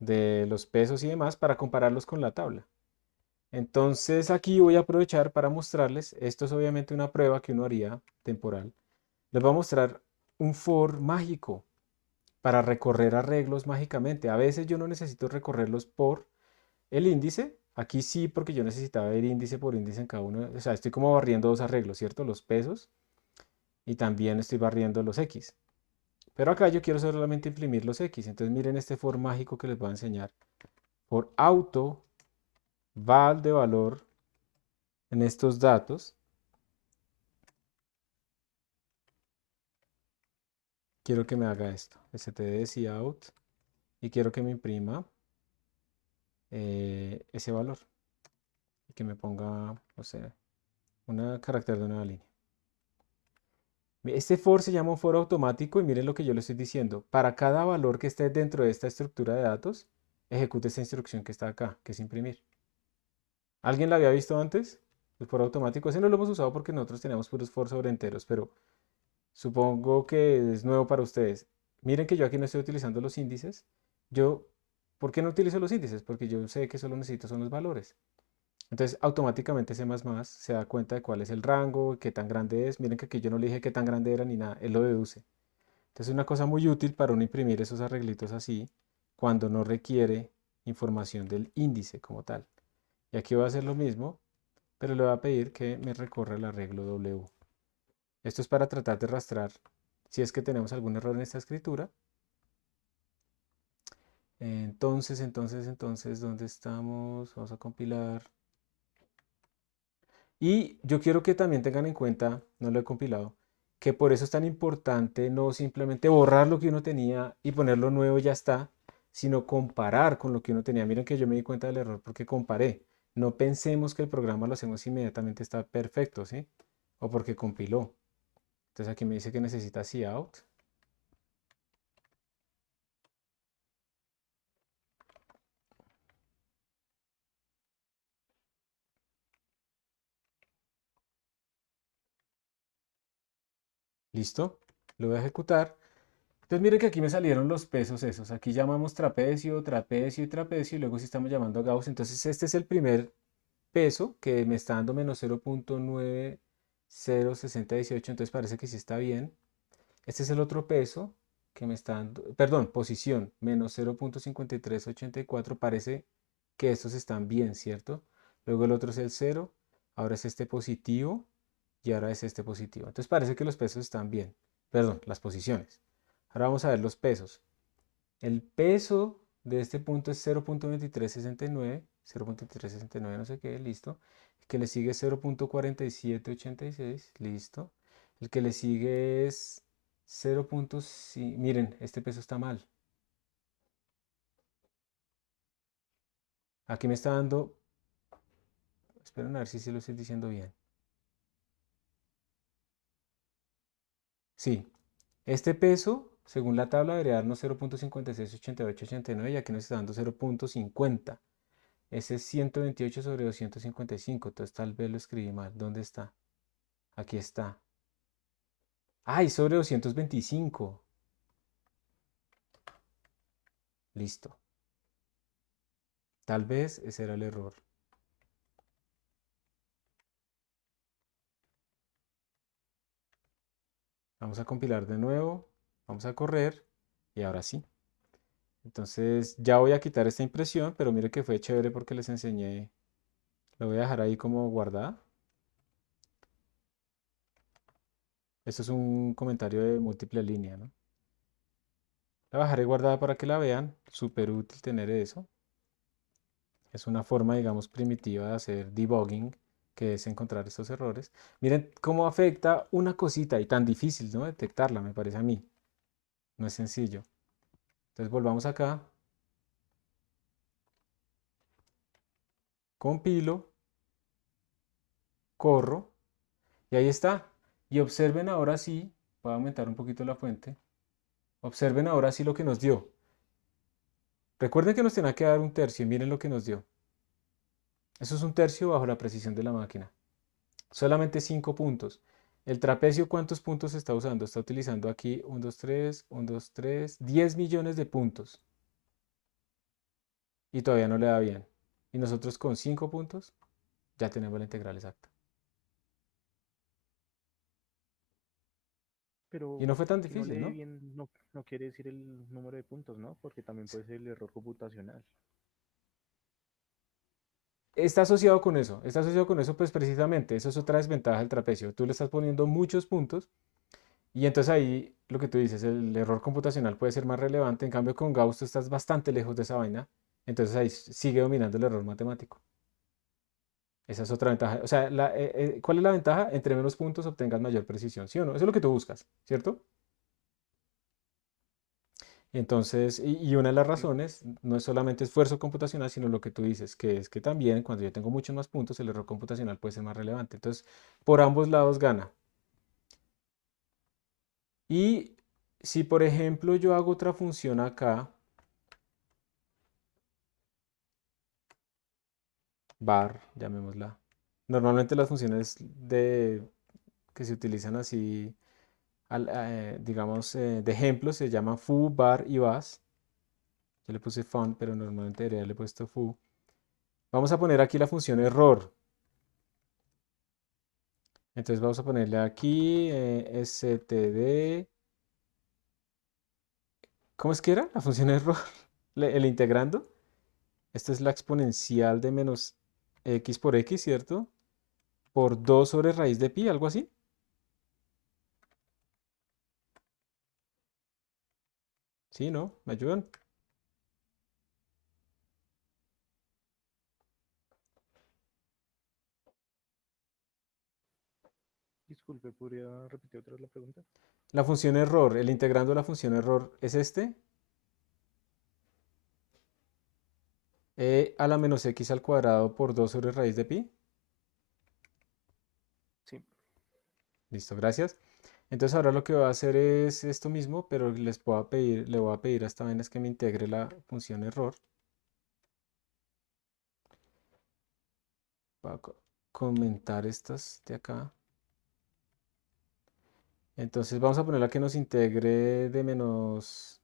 De los pesos y demás para compararlos con la tabla. Entonces aquí voy a aprovechar para mostrarles, esto es obviamente una prueba que uno haría temporal. Les voy a mostrar un for mágico para recorrer arreglos mágicamente. A veces yo no necesito recorrerlos por el índice. Aquí sí, porque yo necesitaba ir índice por índice en cada uno. O sea, estoy como barriendo dos arreglos, ¿cierto? Los pesos y también estoy barriendo los X. Pero acá yo quiero solamente imprimir los X. Entonces miren este for mágico que les voy a enseñar. Por auto val de valor en estos datos. Quiero que me haga esto. std out. Y quiero que me imprima ese valor. Y que me ponga, no sé, un carácter de una línea. Este for se llama un for automático y miren lo que yo le estoy diciendo. Para cada valor que esté dentro de esta estructura de datos, ejecute esta instrucción que está acá, que es imprimir. ¿Alguien la había visto antes? El for automático. Ese no lo hemos usado porque nosotros teníamos puros for sobre enteros, pero supongo que es nuevo para ustedes. Miren que yo aquí no estoy utilizando los índices. Yo, ¿por qué no utilizo los índices? Porque yo sé que solo necesito son los valores. Entonces, automáticamente C++ se da cuenta de cuál es el rango, qué tan grande es. Miren que aquí yo no le dije qué tan grande era ni nada, él lo deduce. Entonces, es una cosa muy útil para uno imprimir esos arreglitos así cuando no requiere información del índice como tal. Y aquí voy a hacer lo mismo, pero le voy a pedir que me recorra el arreglo W. Esto es para tratar de rastrear si es que tenemos algún error en esta escritura. Entonces, ¿dónde estamos? Vamos a compilar. Y yo quiero que también tengan en cuenta, no lo he compilado, que por eso es tan importante no simplemente borrar lo que uno tenía y ponerlo nuevo y ya está, sino comparar con lo que uno tenía. Miren que yo me di cuenta del error porque comparé. No pensemos que el programa lo hacemos inmediatamente está perfecto, ¿sí? O porque compiló. Entonces aquí me dice que necesita cout. ¿Listo? Lo voy a ejecutar. Entonces miren que aquí me salieron los pesos esos. Aquí llamamos trapecio, trapecio y trapecio y luego sí estamos llamando a Gauss. Entonces este es el primer peso que me está dando menos 0.906018. Entonces parece que sí está bien. Este es el otro peso que me está dando, perdón, posición menos 0.5384. Parece que estos están bien, ¿cierto? luego el otro es el 0, ahora es este positivo y ahora es este positivo. Entonces parece que los pesos están bien, perdón, las posiciones. Ahora vamos a ver los pesos. El peso de este punto es 0.2369, 0.2369 no sé qué, listo. El que le sigue es 0.4786, listo. El que le sigue es 0. Miren, este peso está mal. Aquí me está dando, esperen a ver si se lo estoy diciendo bien. Sí, este peso, según la tabla, debería darnos 0.568889 y aquí nos está dando 0.50. Ese es 128 sobre 255, entonces tal vez lo escribí mal. ¿Dónde está? Aquí está. ¡Ay, sobre 225! Listo. Tal vez ese era el error. Vamos a compilar de nuevo. Vamos a correr. Y ahora sí. Entonces ya voy a quitar esta impresión, pero mire que fue chévere porque les enseñé. Lo voy a dejar ahí como guardada. Esto es un comentario de múltiple línea, ¿no? La dejaré guardada para que la vean. Súper útil tener eso. Es una forma, digamos, primitiva de hacer debugging, que es encontrar estos errores. Miren cómo afecta una cosita y tan difícil, ¿no? Detectarla, me parece a mí. No es sencillo. Entonces volvamos acá. Compilo. Corro. Y ahí está. Y observen ahora sí. Voy a aumentar un poquito la fuente. Observen ahora sí lo que nos dio. Recuerden que nos tenía que dar un tercio y miren lo que nos dio. Eso es un tercio bajo la precisión de la máquina. Solamente 5 puntos. El trapecio, ¿cuántos puntos está usando? Está utilizando aquí 1, 2, 3, 1, 2, 3, 10 millones de puntos. Y todavía no le da bien. Y nosotros con 5 puntos ya tenemos la integral exacta. Y Pero no fue tan si no difícil, lee ¿no? bien, no quiere decir el número de puntos, ¿no? Porque también puede ser el error computacional. Está asociado con eso. Está asociado con eso, pues precisamente. Eso es otra desventaja del trapecio. Tú le estás poniendo muchos puntos. Y entonces ahí lo que tú dices, el error computacional puede ser más relevante. En cambio, con Gauss tú estás bastante lejos de esa vaina. Entonces ahí sigue dominando el error matemático. Esa es otra ventaja. O sea, ¿cuál es la ventaja? Entre menos puntos obtengas mayor precisión, ¿sí o no? Eso es lo que tú buscas, ¿cierto? Entonces, y una de las Sí. razones no es solamente esfuerzo computacional, sino lo que tú dices, que es que también cuando yo tengo muchos más puntos, el error computacional puede ser más relevante. Entonces, por ambos lados gana. Y si, por ejemplo, yo hago otra función acá, var, llamémosla. Normalmente las funciones que se utilizan así, digamos, de ejemplo, se llaman foo, var y vas. Yo le puse fun, pero normalmente debería haberle puesto foo. Vamos a poner aquí la función error. Entonces vamos a ponerle aquí std. ¿Cómo es que era? La función error. El integrando. Esta es la exponencial de menos x por x, ¿cierto? Por 2 sobre raíz de pi, algo así. Sí, ¿no? ¿Me ayudan? Disculpe, ¿podría repetir otra vez la pregunta? La función error, el integrando de la función error es este. A la menos x al cuadrado por 2 sobre raíz de pi. Sí. Listo, gracias. Entonces ahora lo que voy a hacer es esto mismo, pero le voy a pedir a esta vaina es que me integre la función error. Voy a comentar estas de acá. Entonces vamos a ponerla que nos integre de menos,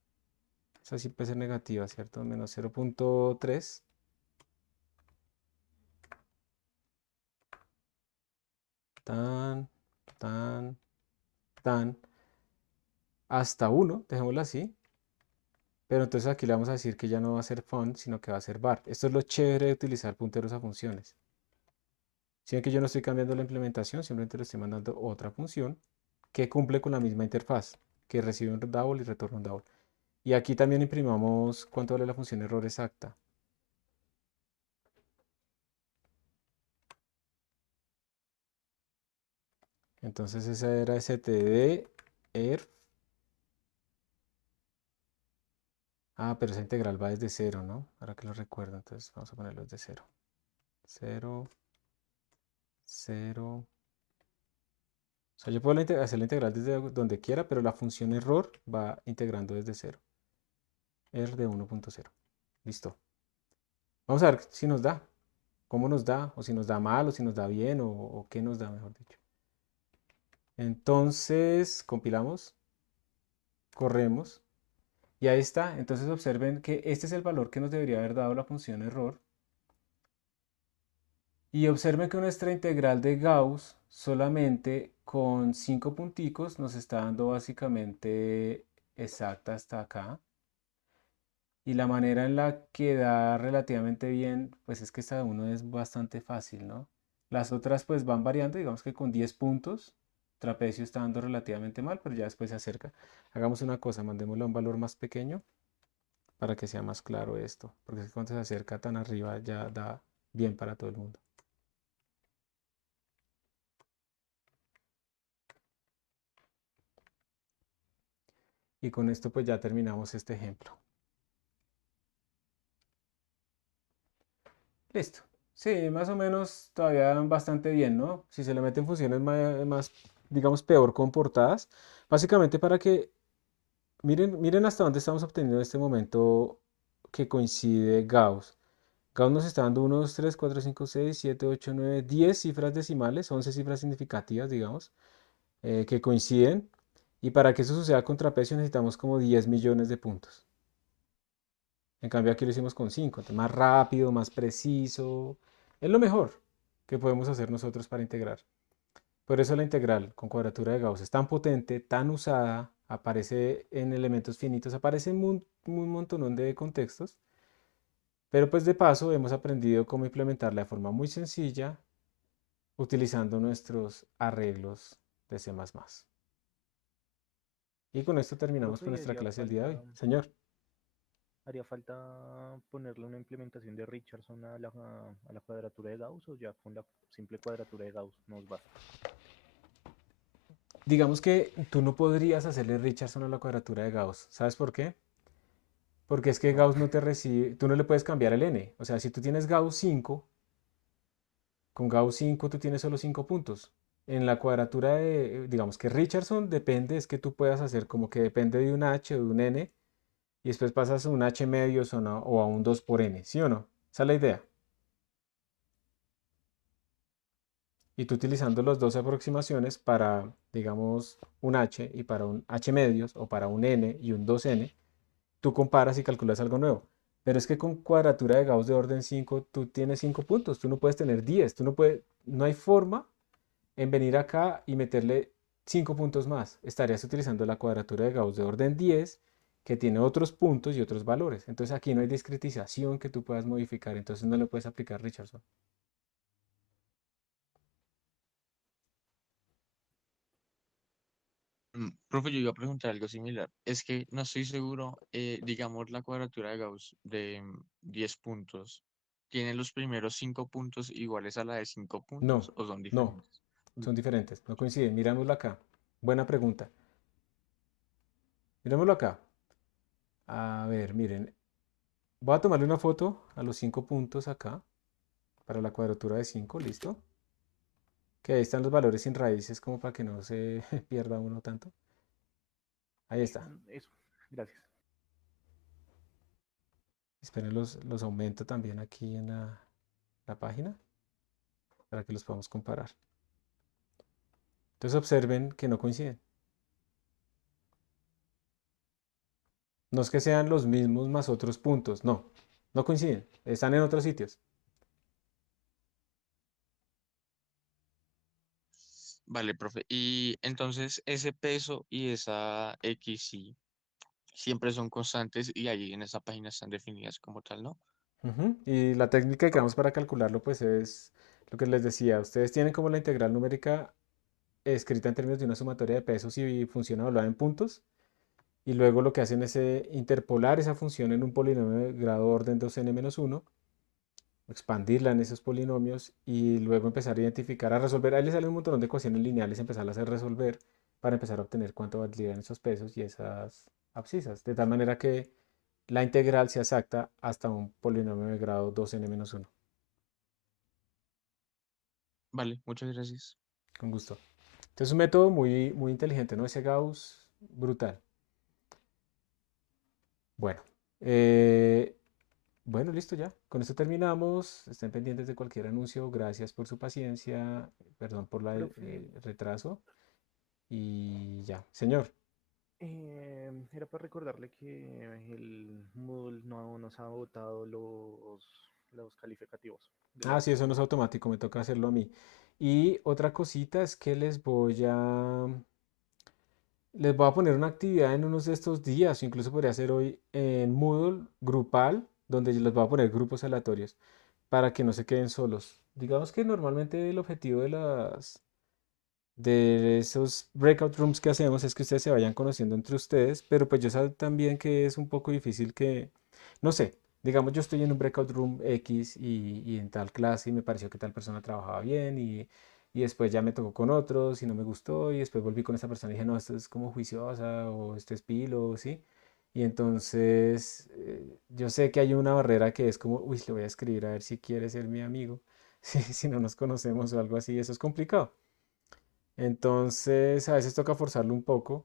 esa sí puede ser negativa, ¿cierto? Menos 0.3. Tan, tan, tan, hasta 1, dejémoslo así. Pero entonces aquí le vamos a decir que ya no va a ser fun, sino que va a ser var. Esto es lo chévere de utilizar punteros a funciones. Si ven que yo no estoy cambiando la implementación, simplemente le estoy mandando otra función que cumple con la misma interfaz, que recibe un double y retorna un double. Y aquí también imprimamos cuánto vale la función error exacta. Entonces esa era std erf. Ah, pero esa integral va desde cero, ¿no? Ahora que lo recuerdo, entonces vamos a ponerlo desde cero. 0, 0. O sea, yo puedo hacer la integral desde donde quiera, pero la función error va integrando desde cero. Er de 1.0. Listo. Vamos a ver si nos da. Cómo nos da, o si nos da mal, o si nos da bien, o qué nos da, mejor dicho. Entonces, compilamos, corremos, y ahí está. Entonces observen que este es el valor que nos debería haber dado la función error. Y observen que nuestra integral de Gauss solamente con 5 punticos nos está dando básicamente exacta hasta acá. Y la manera en la que da relativamente bien, pues es que esta de 1 es bastante fácil, ¿no? Las otras pues van variando, digamos que con 10 puntos, trapecio está dando relativamente mal, pero ya después se acerca. Hagamos una cosa, mandémosle a un valor más pequeño para que sea más claro esto, porque es que cuando se acerca tan arriba ya da bien para todo el mundo. Y con esto pues ya terminamos este ejemplo. Listo. Sí, más o menos todavía van bastante bien, ¿no? Si se le meten funciones más, digamos, peor comportadas, básicamente para que miren hasta dónde estamos obteniendo en este momento que coincide Gauss. Gauss nos está dando 1, 2, 3, 4, 5, 6, 7, 8, 9, 10 cifras decimales, 11 cifras significativas, digamos, que coinciden. Y para que eso suceda con trapecio necesitamos como 10 millones de puntos. En cambio aquí lo hicimos con 5, entonces más rápido, más preciso. Es lo mejor que podemos hacer nosotros para integrar. Por eso la integral con cuadratura de Gauss es tan potente, tan usada, aparece en elementos finitos, aparece en un montón de contextos. Pero pues de paso hemos aprendido cómo implementarla de forma muy sencilla utilizando nuestros arreglos de C++. Y con esto terminamos Profe, con y nuestra clase del día de hoy. Señor. haría falta ponerle una implementación de Richardson a la cuadratura de Gauss, o ya con la simple cuadratura de Gauss nos basta. Digamos que tú no podrías hacerle Richardson a la cuadratura de Gauss. ¿Sabes por qué? Porque es que No. Gauss no te recibe, tú no le puedes cambiar el n. O sea, si tú tienes Gauss 5, con Gauss 5 tú tienes solo 5 puntos. En la cuadratura de, digamos que Richardson depende, es que tú puedas hacer como que depende de un h o de un n, y después pasas a un h medios o a un 2 por n, ¿sí o no? Esa es la idea. Y tú utilizando las dos aproximaciones para, digamos, un h y para un h medios, o para un n y un 2n, tú comparas y calculas algo nuevo. Pero es que con cuadratura de Gauss de orden 5 tú tienes 5 puntos, tú no puedes tener 10, no hay forma en venir acá y meterle 5 puntos más. Estarías utilizando la cuadratura de Gauss de orden 10, que tiene otros puntos y otros valores. Entonces aquí no hay discretización que tú puedas modificar, entonces no le puedes aplicar Richardson. Profe, yo iba a preguntar algo similar. Es que no estoy seguro, digamos, la cuadratura de Gauss de 10 puntos, ¿tiene los primeros 5 puntos iguales a la de 5 puntos No, o son no, diferentes? son diferentes, no coinciden. Mirámoslo acá. Buena pregunta. Mirámoslo acá. A ver, miren, voy a tomarle una foto a los 5 puntos acá para la cuadratura de 5, ¿listo? Que ahí están los valores sin raíces como para que no se pierda uno tanto. Ahí está. Eso, gracias. Esperen, los aumento también aquí en la página para que los podamos comparar. Entonces observen que no coinciden. No es que sean los mismos más otros puntos, no, no coinciden, están en otros sitios. Vale, profe. Y entonces ese peso y esa XY siempre son constantes y ahí en esa página están definidas como tal, ¿no? Ujú. Y la técnica que usamos para calcularlo pues es lo que les decía, ustedes tienen como la integral numérica escrita en términos de una sumatoria de pesos y función evaluada en puntos. Y luego lo que hacen es interpolar esa función en un polinomio de grado orden 2n-1, expandirla en esos polinomios y luego empezar a identificar, a resolver. Ahí les sale un montón de ecuaciones lineales, empezarlas a resolver para empezar a obtener cuánto valdrían esos pesos y esas abscisas. De tal manera que la integral sea exacta hasta un polinomio de grado 2n-1. Vale, muchas gracias. Con gusto. Entonces es un método muy, muy inteligente, ¿no? Ese Gauss, brutal. Bueno, eh, bueno, listo ya. Con esto terminamos. Estén pendientes de cualquier anuncio. Gracias por su paciencia. Perdón por el Profe, retraso. Y ya, señor. era para recordarle que el Moodle no nos ha botado los calificativos de Ah, la sí, eso no es prueba. automático, me toca hacerlo a mí. Y otra cosita es que les voy a poner una actividad en unos de estos días, o incluso podría ser hoy en Moodle grupal, donde yo les voy a poner grupos aleatorios para que no se queden solos. Digamos que normalmente el objetivo de esos breakout rooms que hacemos es que ustedes se vayan conociendo entre ustedes, pero pues yo sé también que es un poco difícil que, no sé, digamos yo estoy en un breakout room X y en tal clase y me pareció que tal persona trabajaba bien y después ya me tocó con otros y no me gustó y después volví con esa persona y dije, no, esto es como juiciosa o esto es pilo, ¿sí? Y entonces yo sé que hay una barrera que es como, uy, le voy a escribir a ver si quiere ser mi amigo, si no nos conocemos o algo así, eso es complicado. Entonces, a veces toca forzarlo un poco,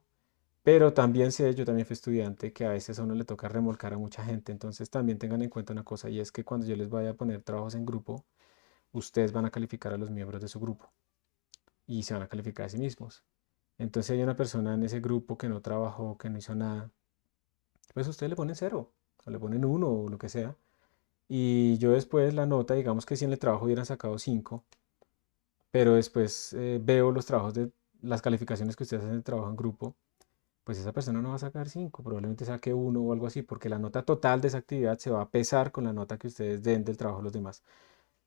pero también sé, yo también fui estudiante, que a veces a uno le toca remolcar a mucha gente. Entonces, también tengan en cuenta una cosa, y es que cuando yo les vaya a poner trabajos en grupo, ustedes van a calificar a los miembros de su grupo y se van a calificar a sí mismos. Entonces, si hay una persona en ese grupo que no trabajó, que no hizo nada, pues ustedes le ponen cero, o le ponen uno o lo que sea. Y yo después la nota, digamos que si en el trabajo hubieran sacado 5, pero después veo los trabajos de las calificaciones que ustedes hacen de trabajo en grupo, pues esa persona no va a sacar 5, probablemente saque uno o algo así, porque la nota total de esa actividad se va a pesar con la nota que ustedes den del trabajo de los demás.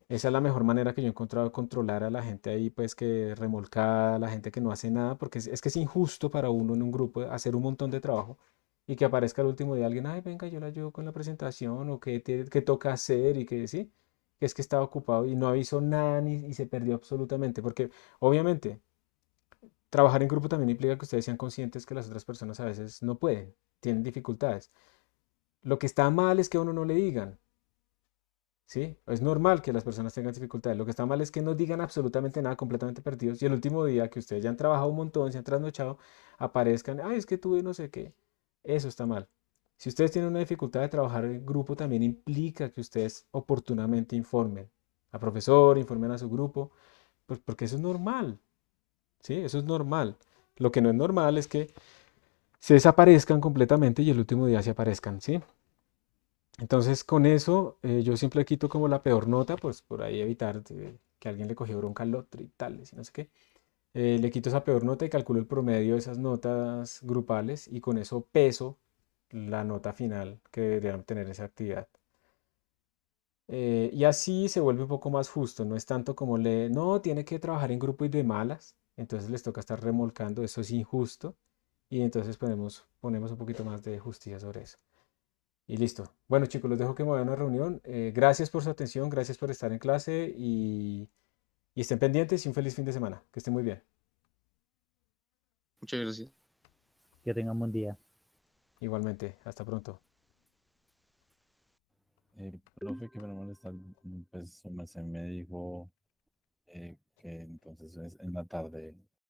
Esa es la mejor manera que yo he encontrado de controlar a la gente ahí, pues que remolcada, la gente que no hace nada, porque es que es injusto para uno en un grupo hacer un montón de trabajo y que aparezca el último día alguien, ay, venga, yo le ayudo con la presentación o qué toca hacer y que sí, que es que estaba ocupado y no avisó nada ni, y se perdió absolutamente, porque obviamente trabajar en grupo también implica que ustedes sean conscientes que las otras personas a veces no pueden, tienen dificultades. Lo que está mal es que a uno no le digan, ¿sí? Es normal que las personas tengan dificultades. Lo que está mal es que no digan absolutamente nada, completamente perdidos. Y el último día que ustedes ya han trabajado un montón, se han trasnochado, aparezcan, ay, es que tuve no sé qué. Eso está mal. Si ustedes tienen una dificultad de trabajar en grupo, también implica que ustedes oportunamente informen a profesor, informen a su grupo, pues porque eso es normal, ¿sí? Eso es normal. Lo que no es normal es que se desaparezcan completamente y el último día se aparezcan, ¿sí? Entonces, con eso, yo siempre quito como la peor nota, pues por ahí evitar que alguien le cogió bronca al otro y tales, y no sé qué. Le quito esa peor nota y calculo el promedio de esas notas grupales y con eso peso la nota final que deberían tener esa actividad. Y así se vuelve un poco más justo, no es tanto como no, tiene que trabajar en grupo y de malas, entonces les toca estar remolcando, eso es injusto, y entonces ponemos un poquito más de justicia sobre eso. Y listo. Bueno, chicos, los dejo que me vayan a una reunión. Gracias por su atención, gracias por estar en clase y estén pendientes y un feliz fin de semana. Que estén muy bien. Muchas gracias. Que tengan buen día. Igualmente, hasta pronto. Profe, que me lo molesta, pues su merced me dijo que entonces en la tarde